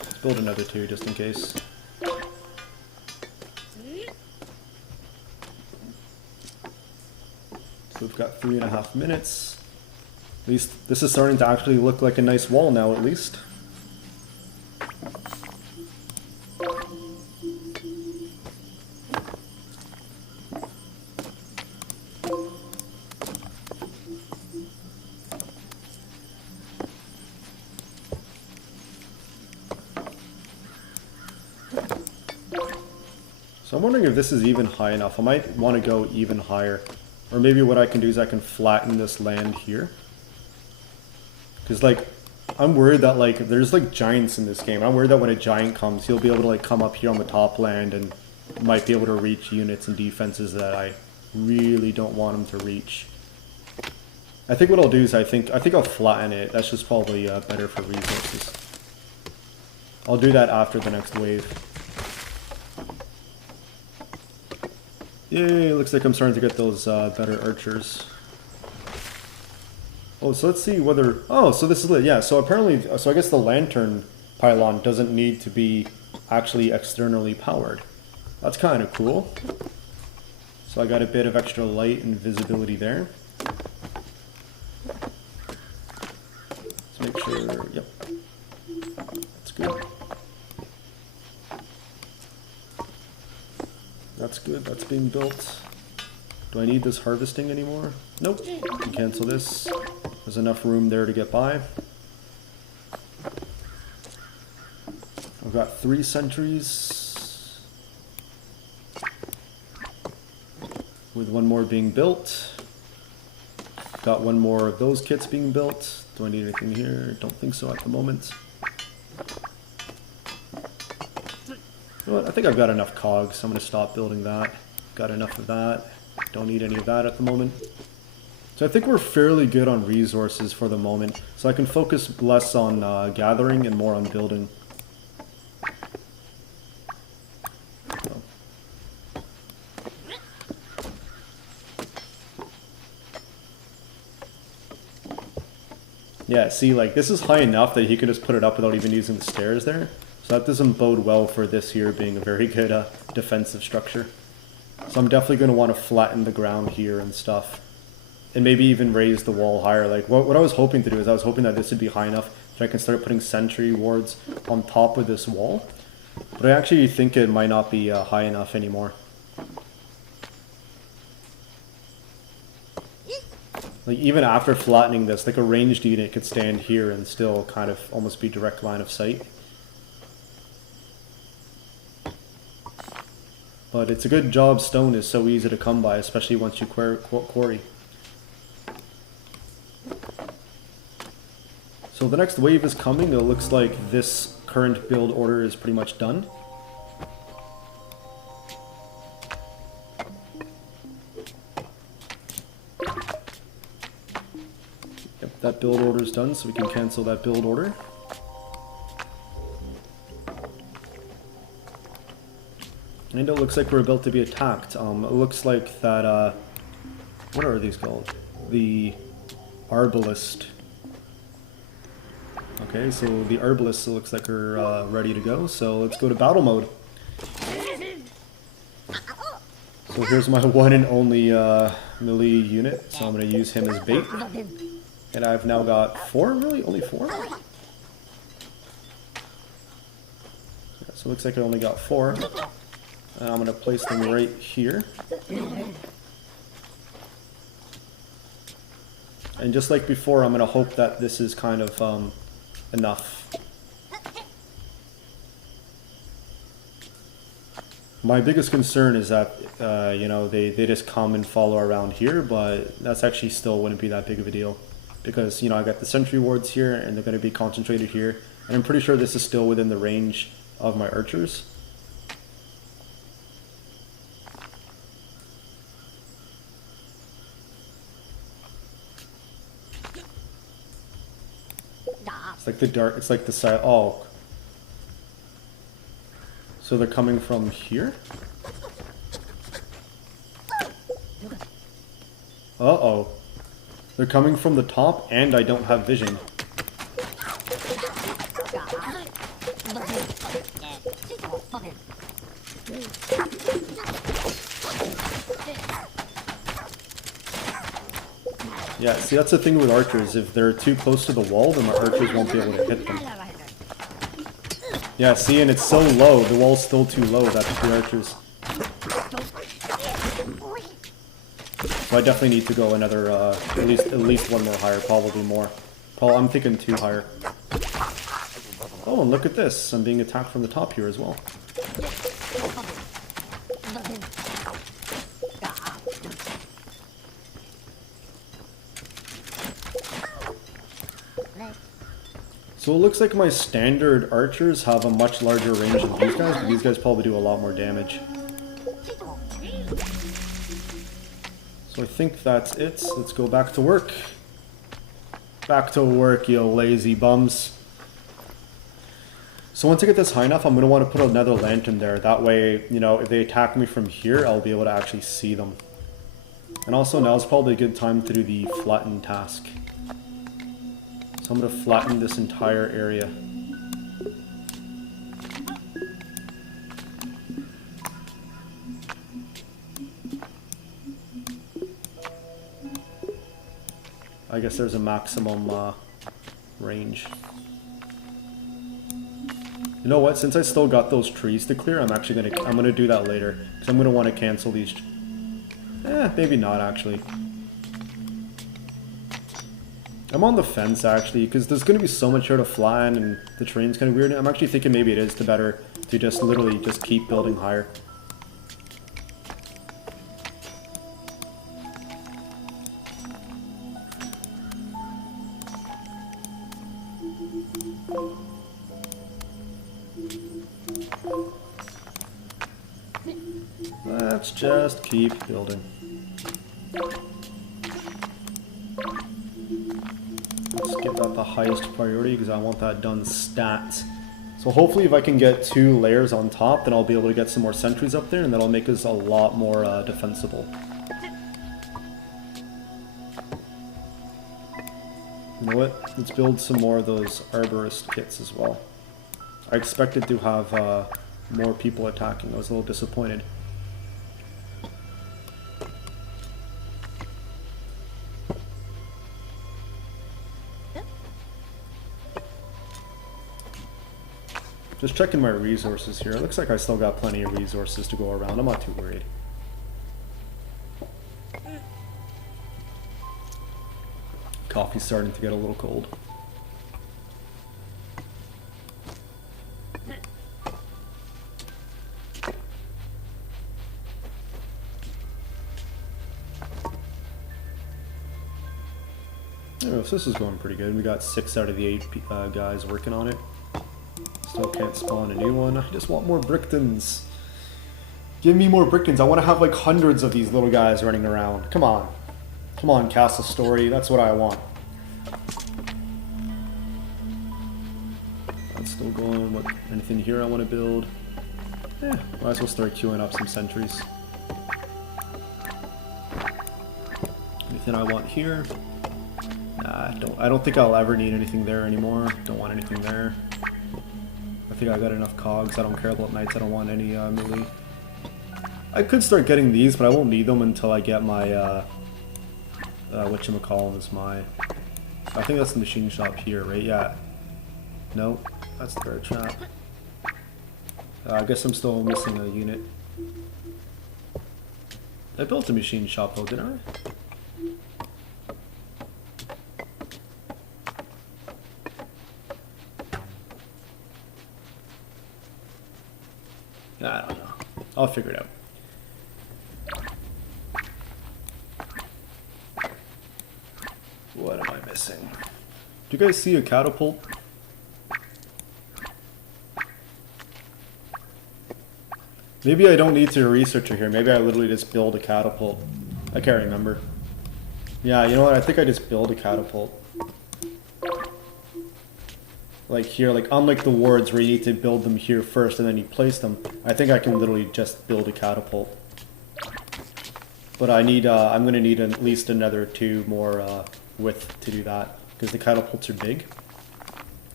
Let's build another 2 just in case. So we've got 3.5 minutes. At least this is starting to actually look like a nice wall now, at least. So I'm wondering if this is even high enough. I might want to go even higher. Or maybe what I can do is I can flatten this land here. Because, like, I'm worried that, like, there's, like, giants in this game. I'm worried that when a giant comes, he'll be able to, like, come up here on the top land and might be able to reach units and defenses that I really don't want him to reach. I think what I'll do is I think I'll flatten it. That's just probably better for resources. I'll do that after the next wave. Yay, looks like I'm starting to get those better archers. Oh, so let's see whether... Oh, so this is lit. Yeah, so apparently... So I guess the lantern pylon doesn't need to be actually externally powered. That's kind of cool. So I got a bit of extra light and visibility there. Let's make sure... Yep. That's good. That's good, that's being built. Do I need this harvesting anymore? Nope. Can cancel this. There's enough room there to get by. I've got 3 sentries. With 1 more being built. Got 1 more of those kits being built. Do I need anything here? Don't think so at the moment. You know what? I think I've got enough cogs, so I'm going to stop building that. Got enough of that. Don't need any of that at the moment. So I think we're fairly good on resources for the moment. So I can focus less on gathering and more on building. So. Yeah, see, like, this is high enough that he can just put it up without even using the stairs there. So that doesn't bode well for this here being a very good defensive structure. So I'm definitely going to want to flatten the ground here and stuff. And maybe even raise the wall higher. Like, what I was hoping to do is I was hoping that this would be high enough that I can start putting sentry wards on top of this wall. But I actually think it might not be high enough anymore. Like, even after flattening this, like a ranged unit could stand here and still kind of almost be direct line of sight. But it's a good job stone is so easy to come by, especially once you quarry. So the next wave is coming. It looks like this current build order is pretty much done. Yep, that build order is done, so we can cancel that build order. And it looks like we're about to be attacked. It looks like that, what are these called? The Arbalist. Okay, so the Arbalists looks like are ready to go, so let's go to battle mode. So here's my one and only melee unit, so I'm going to use him as bait. And I've now got 4, really? Only 4? Yeah, so it looks like I only got 4. And I'm going to place them right here. And just like before, I'm going to hope that this is kind of enough. My biggest concern is that, you know, they just come and follow around here, but that's actually still wouldn't be that big of a deal. Because, you know, I got the sentry wards here, and they're going to be concentrated here. And I'm pretty sure this is still within the range of my archers. It's like the dark, it's like the side, oh. So they're coming from here? Uh-oh. They're coming from the top, and I don't have vision. Yeah, see, that's the thing with archers. If they're too close to the wall, then my archers won't be able to hit them. Yeah, see, and it's so low. The wall's still too low. That's the archers. So I definitely need to go another, at least one more higher, probably more. I'm thinking 2 higher. Oh, and look at this. I'm being attacked from the top here as well. So it looks like my standard archers have a much larger range than these guys, but these guys probably do a lot more damage. So I think that's it. Let's go back to work. Back to work, you lazy bums. So once I get this high enough, I'm going to want to put another lantern there. That way, you know, if they attack me from here, I'll be able to actually see them. And also now's probably a good time to do the flatten task. So I'm going to flatten this entire area. I guess there's a maximum range. You know what? Since I still got those trees to clear, I'm gonna do that later because I'm gonna want to cancel these. Maybe not actually. I'm on the fence actually because there's gonna be so much here to flatten and the terrain's kind of weird. I'm actually thinking maybe it is better to just literally just keep building higher. Let's just keep building. Let's give that the highest priority because I want that done stat. So hopefully if I can get 2 layers on top, then I'll be able to get some more sentries up there and that'll make us a lot more defensible. You know what? Let's build some more of those arborist kits as well. I expected to have more people attacking. I was a little disappointed. Just checking my resources here. It looks like I still got plenty of resources to go around. I'm not too worried. Coffee's starting to get a little cold. Oh, so this is going pretty good. We got 6 out of the 8 guys working on it. Still can't spawn a new one. I just want more Bricktons. Give me more Bricktons. I want to have like hundreds of these little guys running around. Come on. Come on, Castle Story. That's what I want. That's still going. What? Anything here I want to build? Might as well start queuing up some sentries. Anything I want here? Nah, I don't think I'll ever need anything there anymore. Don't want anything there. I think I got enough cogs. I don't care about knights. I don't want any melee. I could start getting these, but I won't need them until I get my whatchamacallin is my... I think that's the machine shop here, right? Yeah. No, that's the bear trap. I guess I'm still missing a unit. I built a machine shop though, didn't I? I don't know. I'll figure it out. What am I missing? Do you guys see a catapult? Maybe I don't need to research it here. Maybe I literally just build a catapult. I can't remember. Yeah, you know what? I think I just build a catapult. like here, like unlike the wards where you need to build them here first and then you place them, I think I can literally just build a catapult. But I need, I'm going to need at least another 2 more width to do that, because the catapults are big.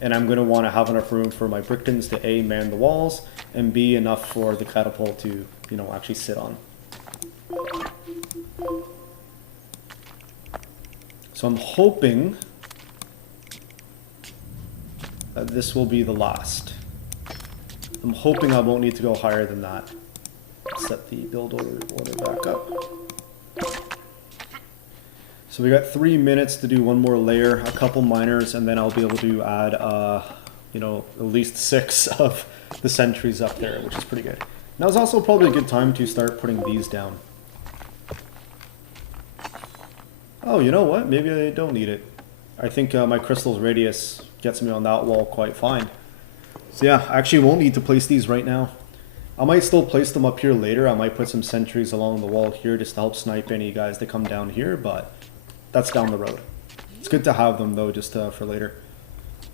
And I'm going to want to have enough room for my bricktons to A, man the walls, and B, enough for the catapult to, you know, actually sit on. So I'm hoping that this will be the last. I'm hoping I won't need to go higher than that. Set the build order back up. So we got 3 minutes to do one more layer, a couple miners, and then I'll be able to add, you know, at least 6 of the sentries up there, which is pretty good. Now is also probably a good time to start putting these down. Oh, you know what? Maybe I don't need it. I think my crystal's radius gets me on that wall quite fine. So yeah, I actually won't need to place these right now. I might still place them up here later. I might put some sentries along the wall here just to help snipe any guys that come down here, but that's down the road. It's good to have them though, just for later.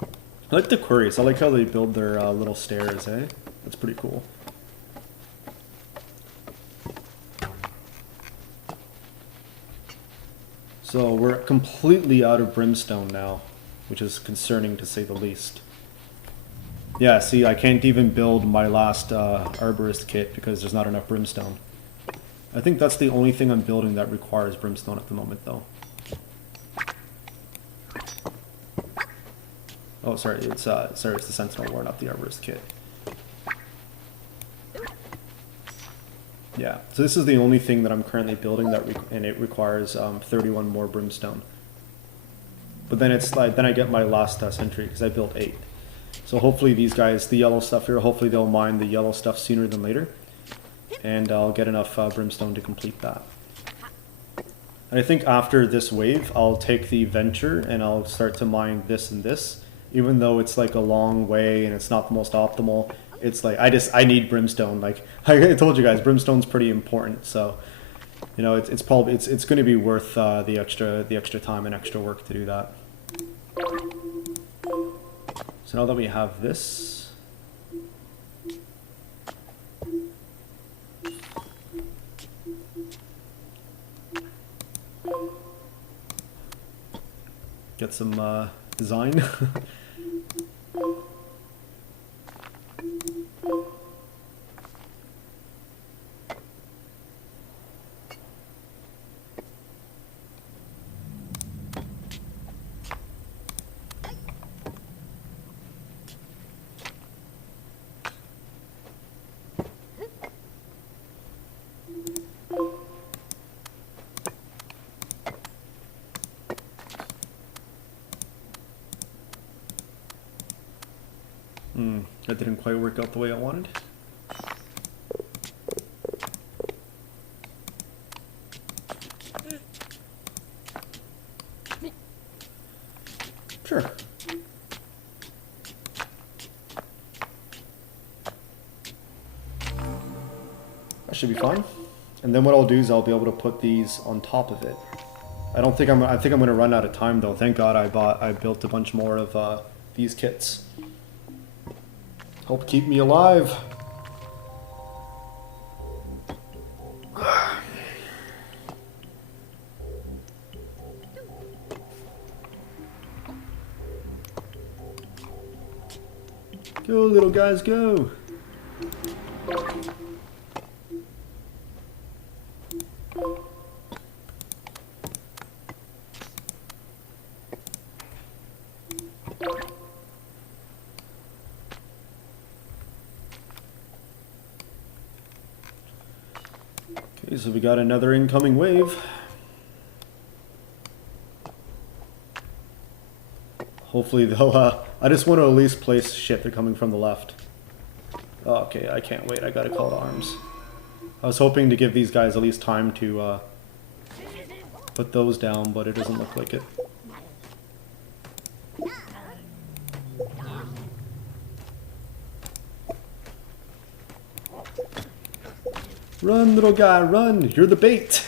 I like the queries. I like how they build their little stairs, eh? That's pretty cool. So we're completely out of brimstone now, which is concerning to say the least. Yeah, see, I can't even build my last arborist kit because there's not enough brimstone. I think that's the only thing I'm building that requires brimstone at the moment, though. Oh, sorry, it's the Sentinel War, not the arborist kit. Yeah, so this is the only thing that I'm currently building that and it requires 31 more brimstone. But then it's like, then I get my last sentry because I built 8. So hopefully these guys, the yellow stuff here, hopefully they'll mine the yellow stuff sooner than later. And I'll get enough brimstone to complete that. And I think after this wave, I'll take the venture and I'll start to mine this and this. Even though it's like a long way and it's not the most optimal, it's like, I need brimstone. Like I told you guys, brimstone's pretty important. So, you know, it's probably, it's going to be worth the extra time and extra work to do that. So now that we have this, get some design. That didn't quite work out the way I wanted. Sure. That should be fine. And then what I'll do is I'll be able to put these on top of it. I think I'm going to run out of time though. Thank God I built a bunch more of these kits. Help keep me alive. Go, little guys, go. Okay, so we got another incoming wave. Hopefully they'll, I just want to at least place shit, they're coming from the left. Oh, okay, I can't wait, I got a call to arms. I was hoping to give these guys at least time to put those down, but it doesn't look like it. Run, little guy, run! You're the bait!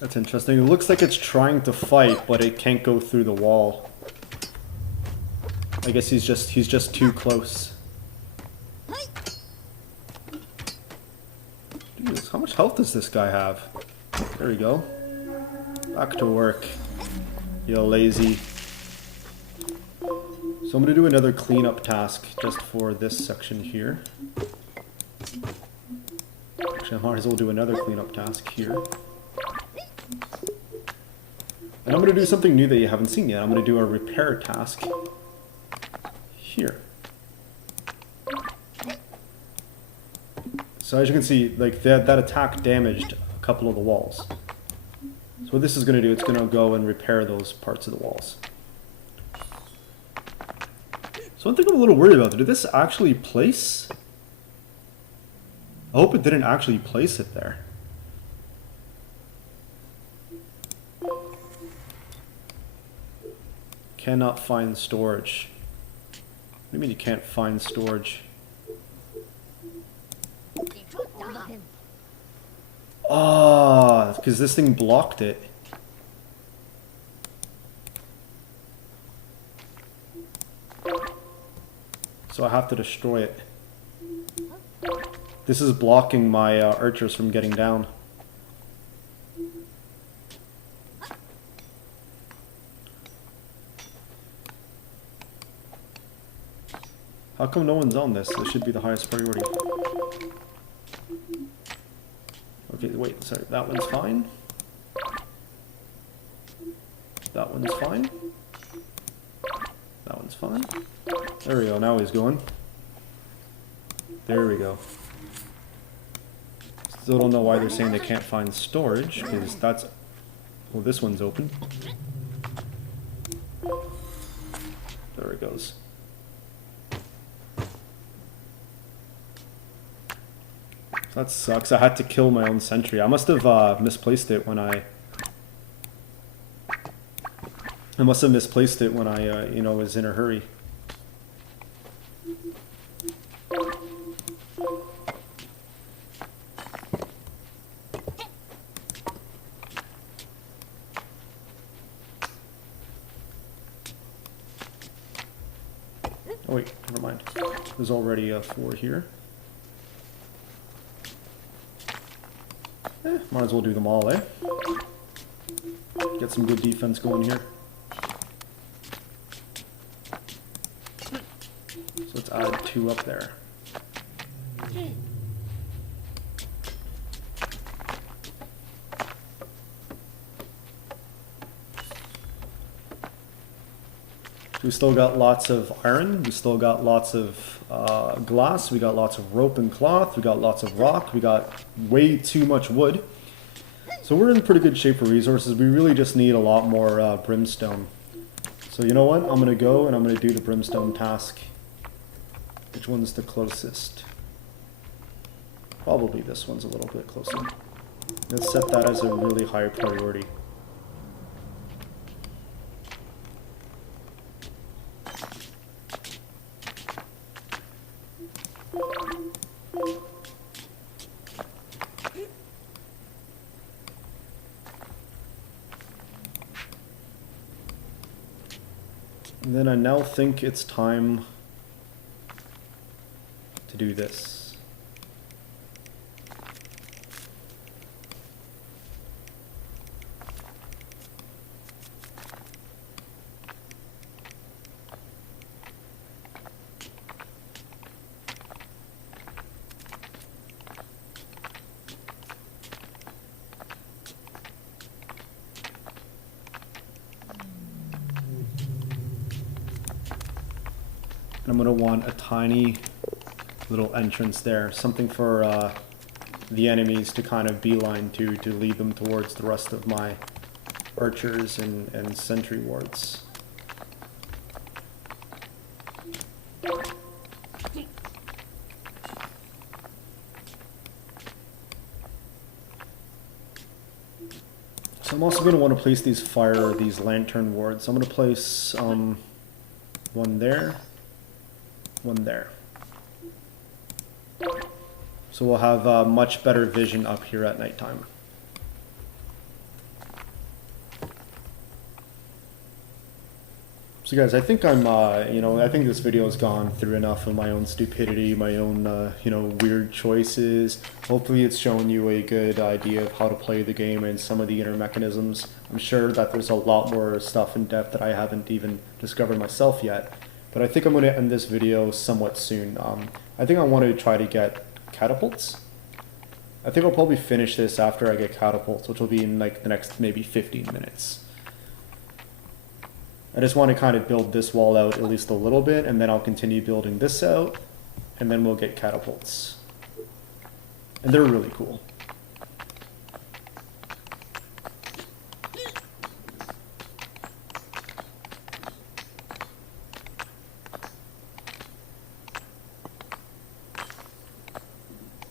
That's interesting. It looks like it's trying to fight, but it can't go through the wall. I guess he's just too close. Jeez, how much health does this guy have? There we go. Back to work. You lazy. So I'm going to do another cleanup task just for this section here. Actually, I might as well do another cleanup task here. And I'm going to do something new that you haven't seen yet. I'm going to do a repair task here. So as you can see, like that attack damaged a couple of the walls. So what this is going to do, it's going to go and repair those parts of the walls. So one thing I'm a little worried about, did this actually place? I hope it didn't actually place it there. Cannot find storage. What do you mean you can't find storage? Ah, because this thing blocked it. So I have to destroy it. This is blocking my archers from getting down. How come no one's on this? This should be the highest priority. Okay, wait, sorry, that one's fine. That one's fine. That one's fine. There we go, now he's going. There we go. Still don't know why they're saying they can't find storage, because that's... Well, this one's open. There it goes. That sucks. I had to kill my own sentry. I must have misplaced it when I you know, was in a hurry. Oh wait, never mind. There's already 4 here. Might as well do them all, eh? Get some good defense going here. So let's add 2 up there. We still got lots of iron, we still got lots of glass, we got lots of rope and cloth, we got lots of rock, we got way too much wood. So we're in pretty good shape for resources. We really just need a lot more brimstone. So you know what, I'm going to go and I'm going to do the brimstone task. Which one's the closest? Probably this one's a little bit closer. Let's set that as a really high priority. And then I now think it's time to do this. And I'm going to want a tiny little entrance there, something for the enemies to kind of beeline to lead them towards the rest of my archers and sentry wards. So I'm also going to want to place these lantern wards. I'm going to place one there. One there. So we'll have much better vision up here at nighttime. So guys, I think I'm, I think this video has gone through enough of my own stupidity, my own, weird choices. Hopefully it's shown you a good idea of how to play the game and some of the inner mechanisms. I'm sure that there's a lot more stuff in depth that I haven't even discovered myself yet. But I think I'm going to end this video somewhat soon. I think I want to try to get catapults. I think I'll probably finish this after I get catapults, which will be in like the next maybe 15 minutes. I just want to kind of build this wall out at least a little bit, and then I'll continue building this out, and then we'll get catapults. And they're really cool.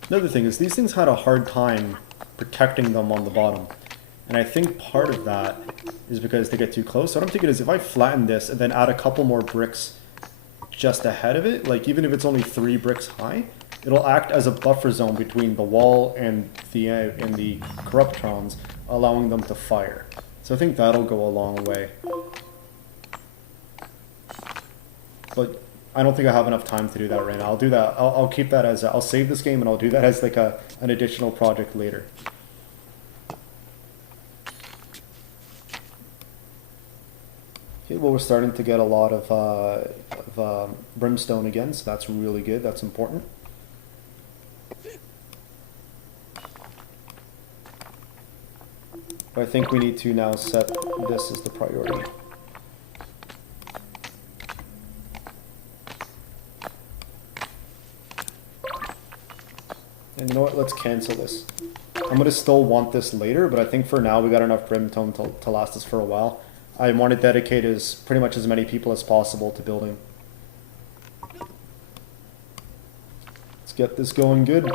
Another thing is these things had a hard time protecting them on the bottom. And I think part of that is because they get too close. So what I'm thinking is if I flatten this and then add a couple more bricks just ahead of it, like even if it's only 3 bricks high, it'll act as a buffer zone between the wall and the corruptrons, allowing them to fire. So I think that'll go a long way. But I don't think I have enough time to do that right now. I'll do that. I'll keep that as I'll save this game and I'll do that as like an additional project later. Okay, well, we're starting to get a lot of brimstone again, so that's really good. That's important. But I think we need to now set this as the priority. And you know what? Let's cancel this. I'm going to still want this later, but I think for now we got enough brimstone to last us for a while. I want to dedicate pretty much as many people as possible to building. Let's get this going good.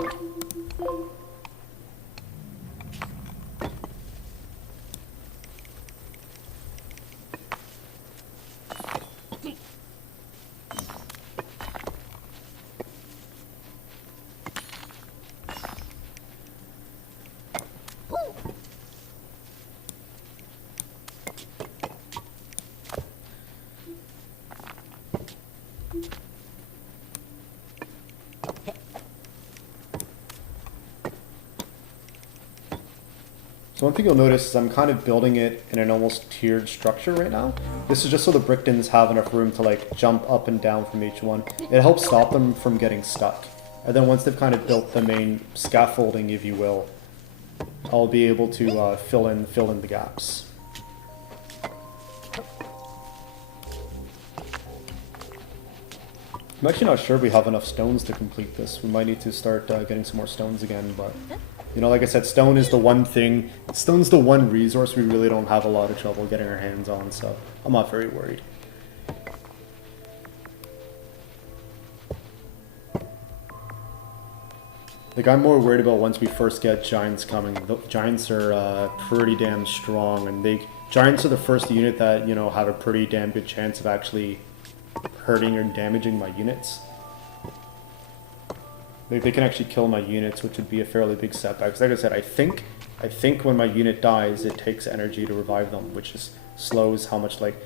So one thing you'll notice is I'm kind of building it in an almost tiered structure right now. This is just so the bricktons have enough room to like jump up and down from each one. It helps stop them from getting stuck. And then once they've kind of built the main scaffolding, if you will, I'll be able to fill in the gaps. I'm actually not sure if we have enough stones to complete this. We might need to start getting some more stones again, but you know, like I said, stone is the one thing, stone's the one resource we really don't have a lot of trouble getting our hands on, so I'm not very worried. Like, I'm more worried about once we first get giants coming. The giants are pretty damn strong, and giants are the first unit that, you know, have a pretty damn good chance of actually hurting or damaging my units. They can actually kill my units, which would be a fairly big setback. Because like I said, I think when my unit dies, it takes energy to revive them, which just slows how much, like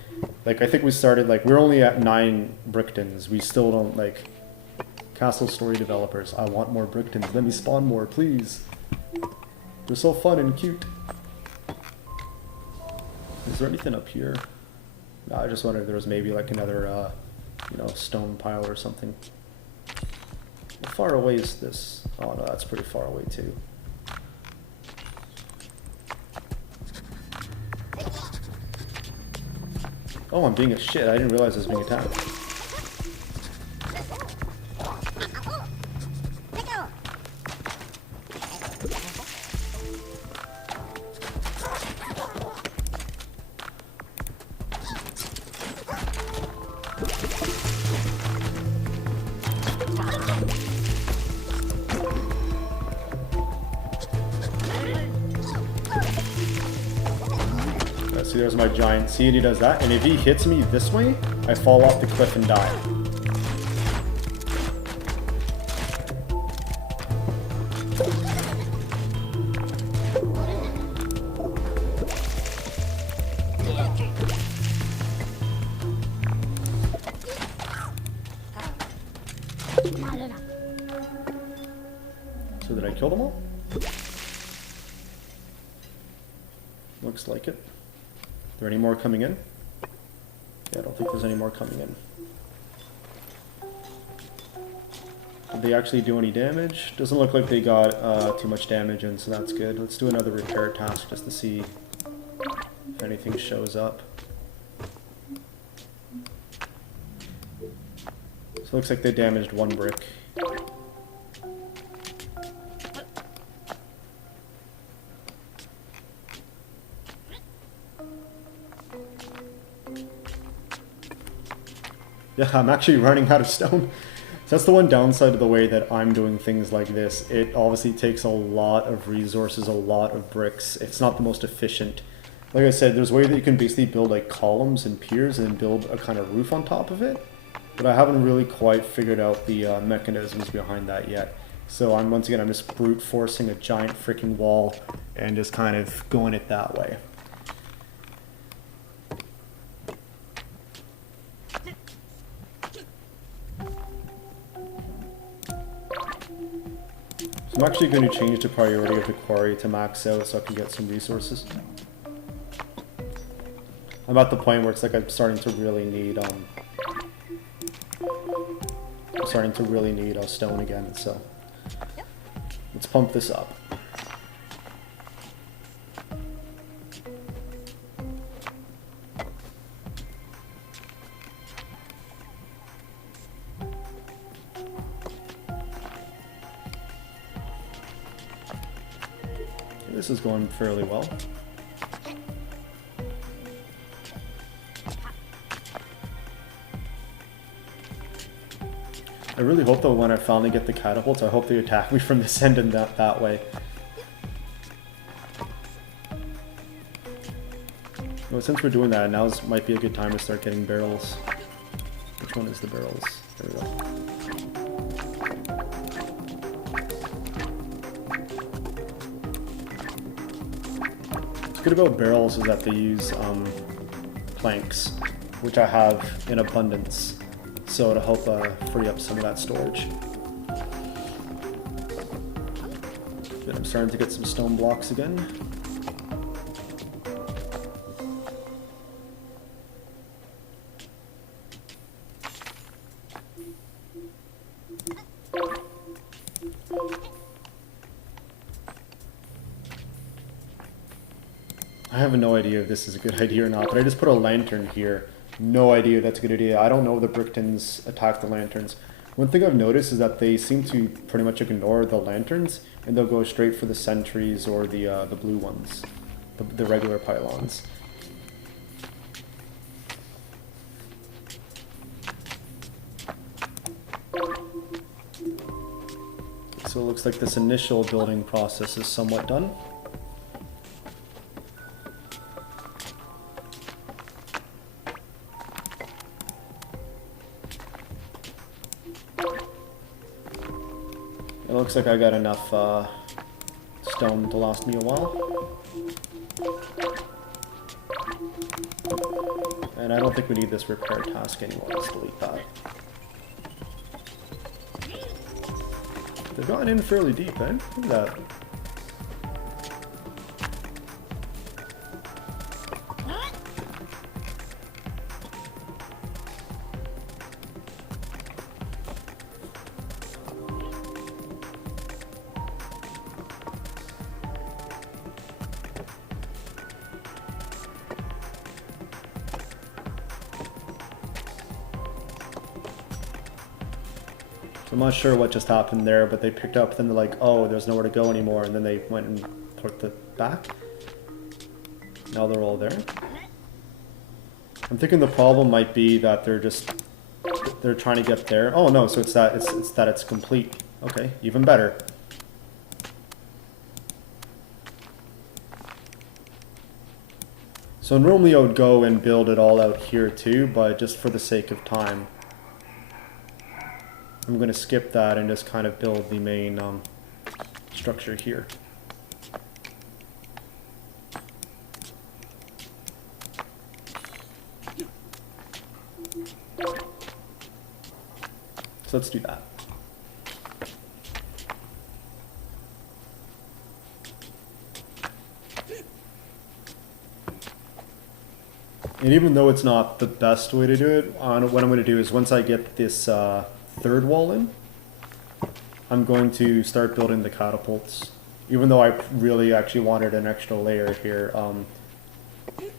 I think we started, like, we're only at 9 bricktons. We still don't, like, Castle Story developers, I want more bricktons. Let me spawn more, please. They're so fun and cute. Is there anything up here? No, I just wondered if there was maybe, like, another, you know, stone pile or something. How far away is this? Oh no, that's pretty far away too. Oh, I'm being a shit. I didn't realize I was being attacked. See, there's my giant. See, and he does that. And if he hits me this way, I fall off the cliff and die. kill them all? Looks like it. Are there any more coming in? Yeah, I don't think there's any more coming in. Did they actually do any damage? Doesn't look like they got too much damage in, so that's good. Let's do another repair task just to see if anything shows up. So it looks like they damaged one brick. Yeah, I'm actually running out of stone. So that's the one downside of the way that I'm doing things like this. It obviously takes a lot of resources, a lot of bricks. It's not the most efficient. Like I said, there's a way that you can basically build like columns and piers and build a kind of roof on top of it. But I haven't really quite figured out the mechanisms behind that yet. So once again, I'm just brute forcing a giant freaking wall and just kind of going it that way. So I'm actually going to change the priority of the quarry to max out so I can get some resources. I'm at the point where it's like I'm starting to really need stone again, so let's pump this up. This is going fairly well. I really hope though when I finally get the catapults, I hope they attack me from this end and that way. Well, since we're doing that, now might be a good time to start getting barrels. Which one is the barrels? There we go. What's good about barrels is that they use planks, which I have in abundance. So to help free up some of that storage. Then I'm starting to get some stone blocks again. I have no idea if this is a good idea or not, but I just put a lantern here. No idea if that's a good idea. I don't know if the Bricktons attack the lanterns. One thing I've noticed is that they seem to pretty much ignore the lanterns, and they'll go straight for the sentries or the blue ones, the regular pylons. So it looks like this initial building process is somewhat done. It looks like I got enough stone to last me a while. And I don't think we need this repair task anymore. Let's delete that. They've gotten in fairly deep, eh? Look at that. I'm not sure what just happened there, but they picked up, then they're like, oh, there's nowhere to go anymore, and then they went and put it back. Now they're all there. I'm thinking the problem might be that they're trying to get there. Oh no, so it's that it's complete. Okay, even better. So normally I would go and build it all out here too, but just for the sake of time, I'm going to skip that and just kind of build the main structure here. So let's do that. And even though it's not the best way to do it, what I'm going to do is once I get this third wall in, I'm going to start building the catapults. Even though I really actually wanted an extra layer here,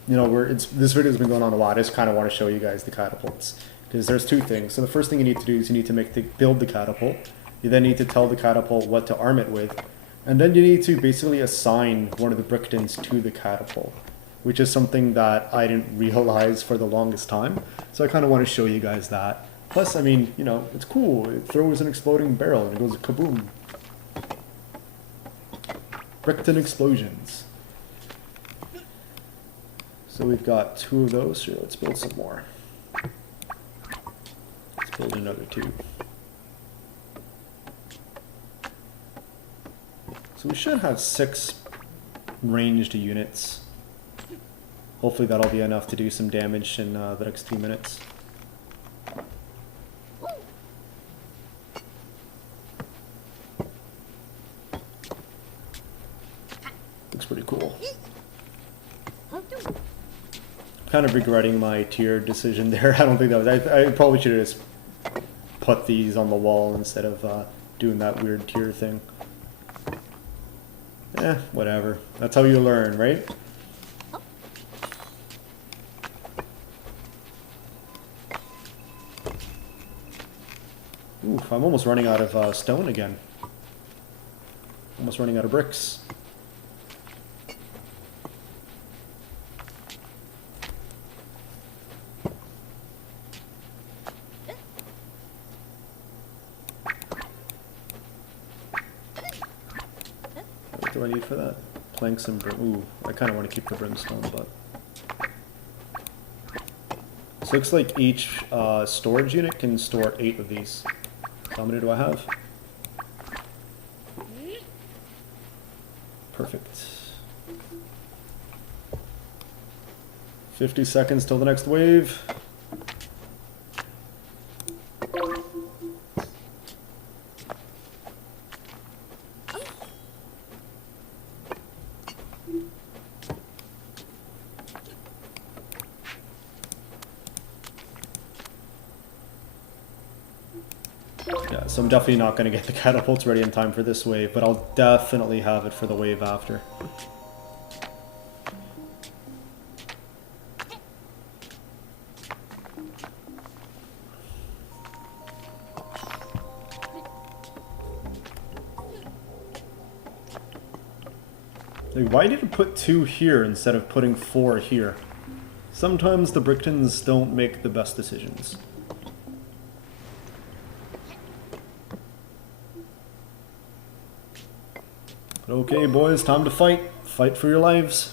you know, this video's been going on a lot. I just kind of want to show you guys the catapults because there's two things. So the first thing you need to do is you need to build the catapult. You then need to tell the catapult what to arm it with, and then you need to basically assign one of the bricktons to the catapult, which is something that I didn't realize for the longest time. So I kind of want to show you guys that. Plus, I mean, you know, it's cool. It throws an exploding barrel and it goes kaboom. Brickton explosions. So we've got 2 of those. Here, let's build some more. Let's build another 2. So we should have 6 ranged units. Hopefully that'll be enough to do some damage in the next 2 minutes. Looks pretty cool. Kind of regretting my tier decision there. I don't think that was... I probably should have just put these on the wall instead of doing that weird tier thing. Whatever. That's how you learn, right? Oof, I'm almost running out of stone again. Almost running out of bricks. What do I need for that? Planks and brim. Ooh, I kind of want to keep the brimstone, but... So it looks like each storage unit can store 8 of these. How many do I have? Perfect. 50 seconds till the next wave. Yeah, so I'm definitely not going to get the catapults ready in time for this wave, but I'll definitely have it for the wave after. Like, why did it put 2 here instead of putting 4 here? Sometimes the bricktons don't make the best decisions. Okay, boys, time to fight. Fight for your lives.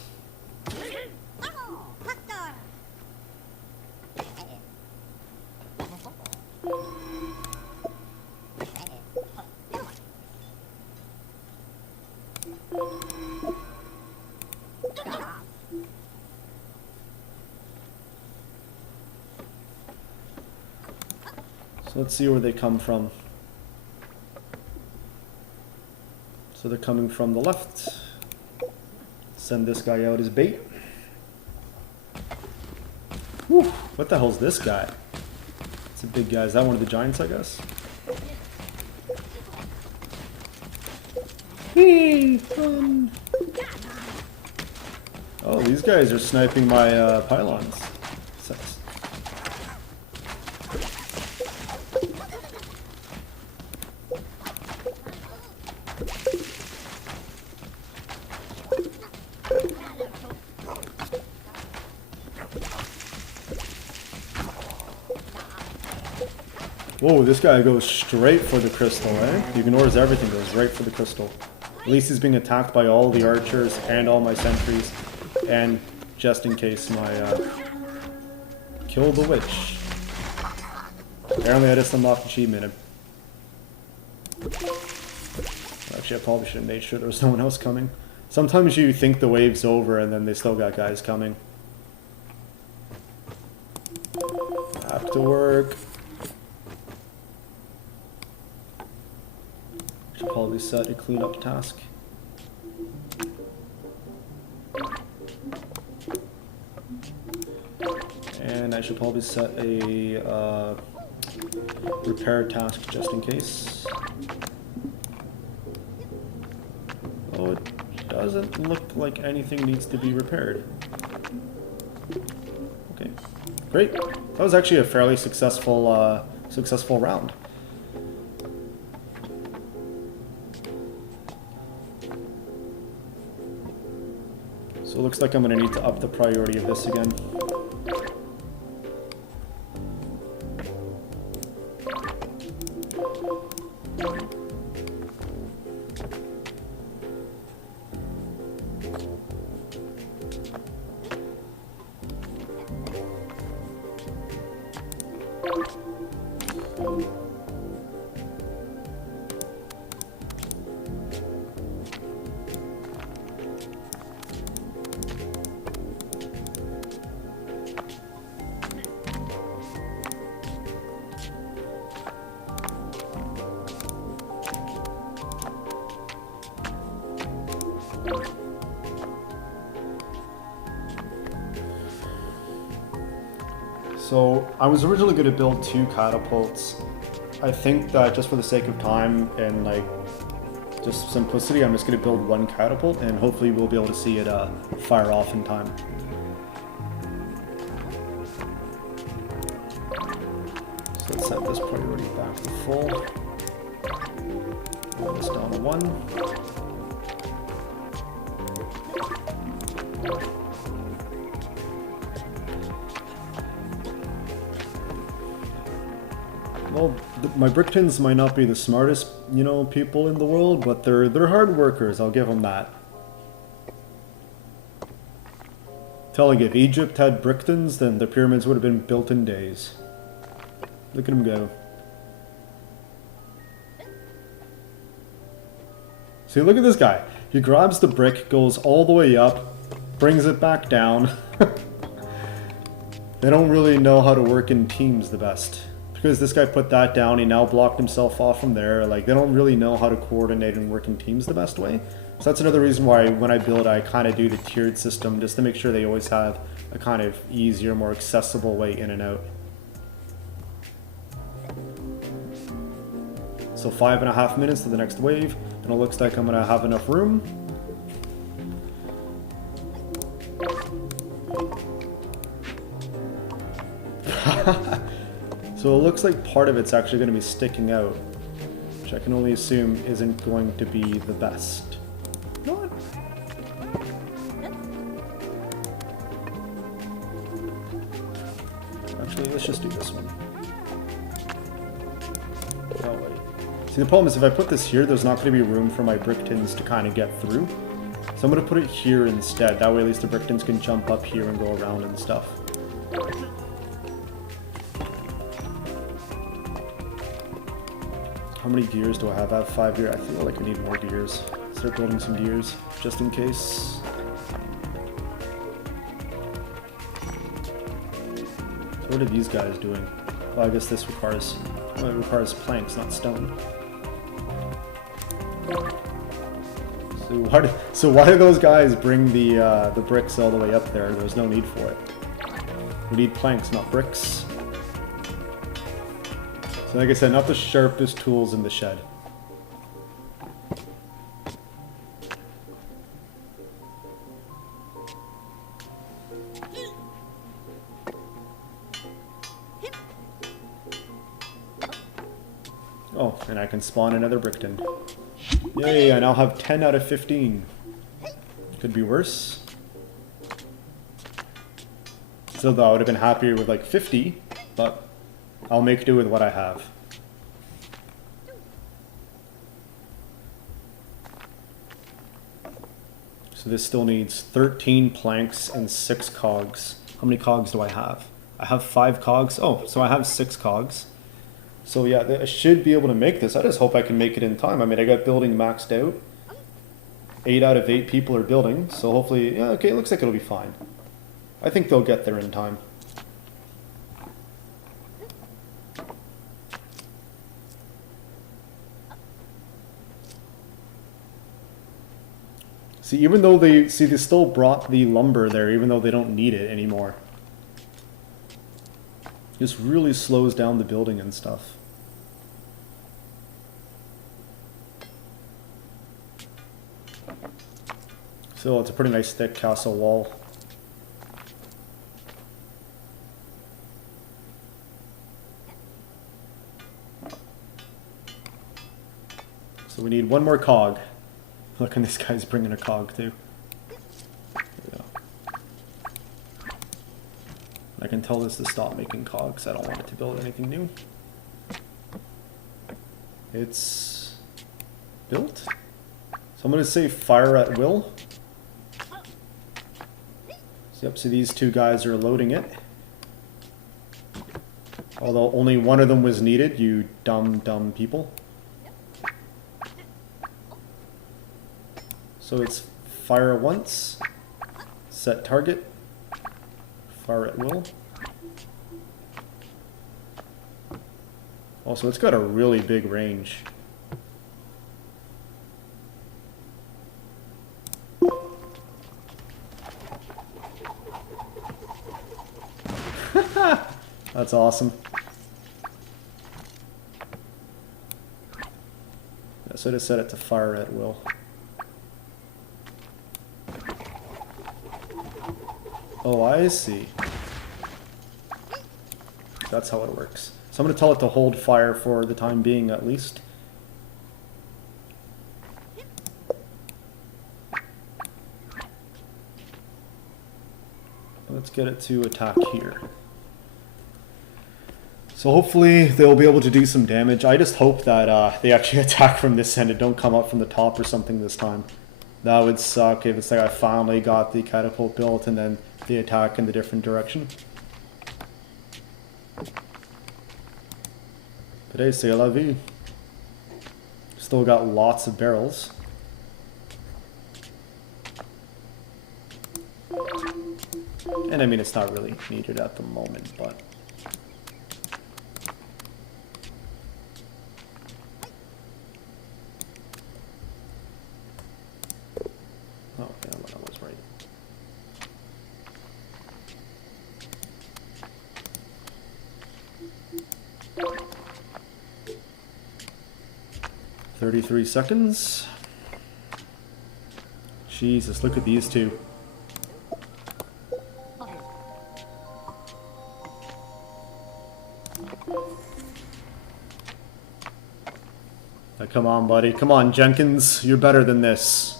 So let's see where they come from. So they're coming from the left. Send this guy out as bait. Whew, what the hell's this guy? It's a big guy. Is that one of the giants, I guess? Hey, fun. Oh, these guys are sniping my pylons. Sucks. Whoa, this guy goes straight for the crystal, eh? He ignores everything, goes right for the crystal. At least he's being attacked by all the archers and all my sentries. And just in case my, kill the witch. Apparently I just unlocked achievement. Actually, I probably should have made sure there was no one else coming. Sometimes you think the wave's over and then they still got guys coming. Back to work. Should probably set a cleanup task. and I should probably set a repair task just in case. Oh, it doesn't look like anything needs to be repaired. Okay, great. That was actually a fairly successful successful round. So it looks like I'm going to need to up the priority of this again. So I was originally going to build 2 catapults. I think that just for the sake of time and like just simplicity, I'm just going to build 1 catapult and hopefully we'll be able to see it fire off in time. So let's set this priority back to full. Roll this down to 1. Well, my Bricktons might not be the smartest, you know, people in the world, but they're hard workers, I'll give them that. Telling if Egypt had Bricktons, then the pyramids would have been built in days. Look at them go. See, look at this guy. He grabs the brick, goes all the way up, brings it back down. They don't really know how to work in teams the best. Because this guy put that down, he now blocked himself off from there. Like, they don't really know how to coordinate and work in teams the best way. So that's another reason why when I build, I kind of do the tiered system, just to make sure they always have a kind of easier, more accessible way in and out. So 5.5 minutes to the next wave, and it looks like I'm going to have enough room. So it looks like part of it's actually going to be sticking out, which I can only assume isn't going to be the best. What? Actually, let's just do this one. Oh, wait. See, the problem is if I put this here, there's not going to be room for my brick tins to kind of get through. So I'm going to put it here instead. That way at least the brick tins can jump up here and go around and stuff. How many gears do I have? I have 5 gears. I feel like I need more gears. Start building some gears, just in case. So what are these guys doing? Well, I guess this requires... Well, it requires planks, not stone. So why do those guys bring the bricks all the way up there? There's no need for it. We need planks, not bricks. So like I said, not the sharpest tools in the shed. Oh, and I can spawn another Brickton. Yay, I now have 10 out of 15. Could be worse. Still though, I would have been happier with like 50, but I'll make do with what I have. So this still needs 13 planks and 6 cogs. How many cogs do I have? I have 5 cogs. Oh, so I have 6 cogs. So yeah, I should be able to make this. I just hope I can make it in time. I mean, I got building maxed out. 8 out of 8 people are building, so hopefully, yeah, okay, it looks like it'll be fine. I think they'll get there in time. See, even though they still brought the lumber there, even though they don't need it anymore. Just really slows down the building and stuff. So it's a pretty nice thick castle wall. So we need one more cog. Look, and this guy's bringing a cog too. I can tell this to stop making cogs. I don't want it to build anything new. It's built. So I'm going to say fire at will. So, yep, so these two guys are loading it. Although only one of them was needed, you dumb people. So it's fire once, set target, fire at will. Also, it's got a really big range. That's awesome. So I just set it to fire at will. Oh, I see. That's how it works. So I'm going to tell it to hold fire for the time being, at least. Let's get it to attack here. So hopefully they'll be able to do some damage. I just hope that they actually attack from this end and don't come up from the top or something this time. That would suck if it's like I finally got the catapult built and then they attack in the different direction. But hey, c'est la vie. Still got lots of barrels. And I mean, it's not really needed at the moment, but... Oh, yeah, I was right. "33 seconds. Jesus, look at these two. Now, come on, buddy. Come on, Jenkins. You're better than this.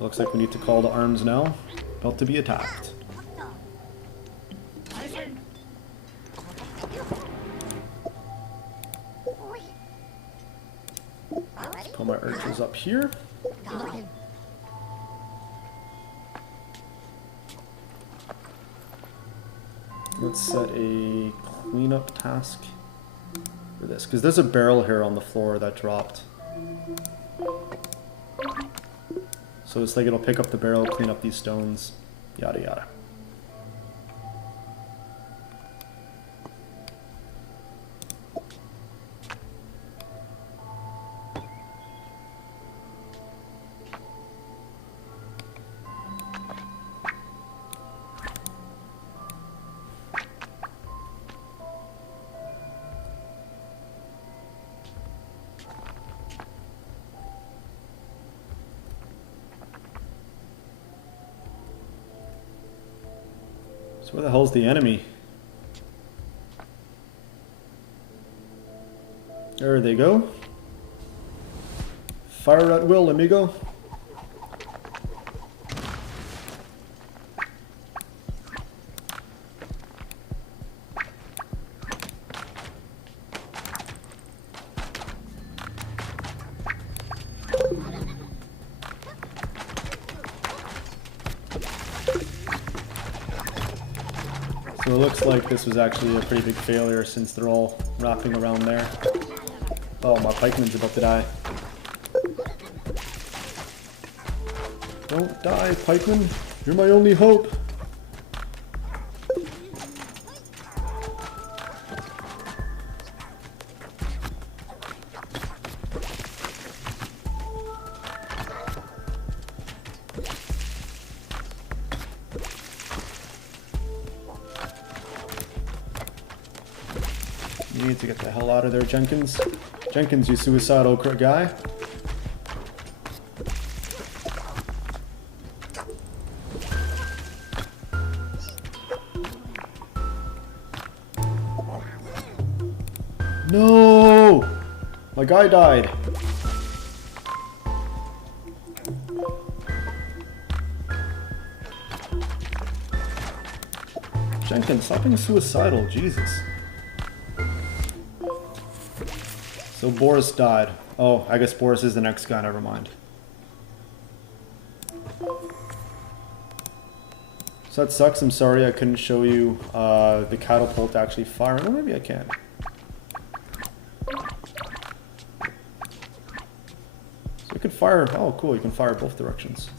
Looks like we need to call to arms now. About to be attacked. Let's put my archers up here. Let's set a cleanup task for this, because there's a barrel here on the floor that dropped. So it's like it'll pick up the barrel, clean up these stones, yada yada. So where the hell's the enemy? There they go. Fire at will, amigo. So it looks like this was actually a pretty big failure since they're all wrapping around there. Oh, my pikeman's about to die. Don't die, pikeman. You're my only hope. You need to get the hell out of there, Jenkins. Jenkins, you suicidal guy. No! My guy died. Jenkins, stop being suicidal, Jesus. So Boris died. Oh, I guess Boris is the next guy, never mind. So that sucks, I'm sorry I couldn't show you the catapult actually firing. Or maybe I can. So you can fire, oh cool, you can fire both directions.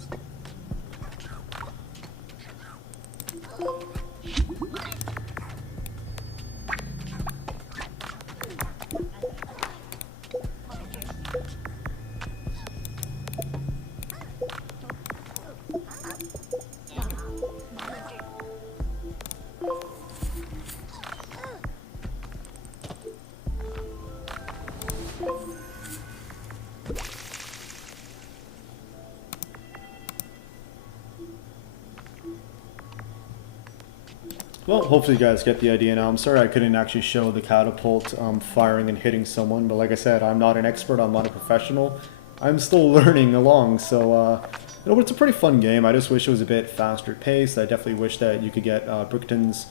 Well, hopefully you guys get the idea now. I'm sorry I couldn't actually show the catapult firing and hitting someone, but like I said, I'm not an expert, I'm not a professional. I'm still learning along, so, you know, it's a pretty fun game. I just wish it was a bit faster paced. I definitely wish that you could get Bricktons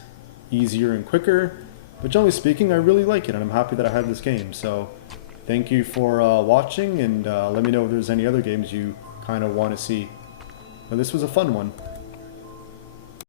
easier and quicker. But generally speaking, I really like it, and I'm happy that I had this game. So, thank you for watching, and let me know if there's any other games you kind of want to see. But this was a fun one.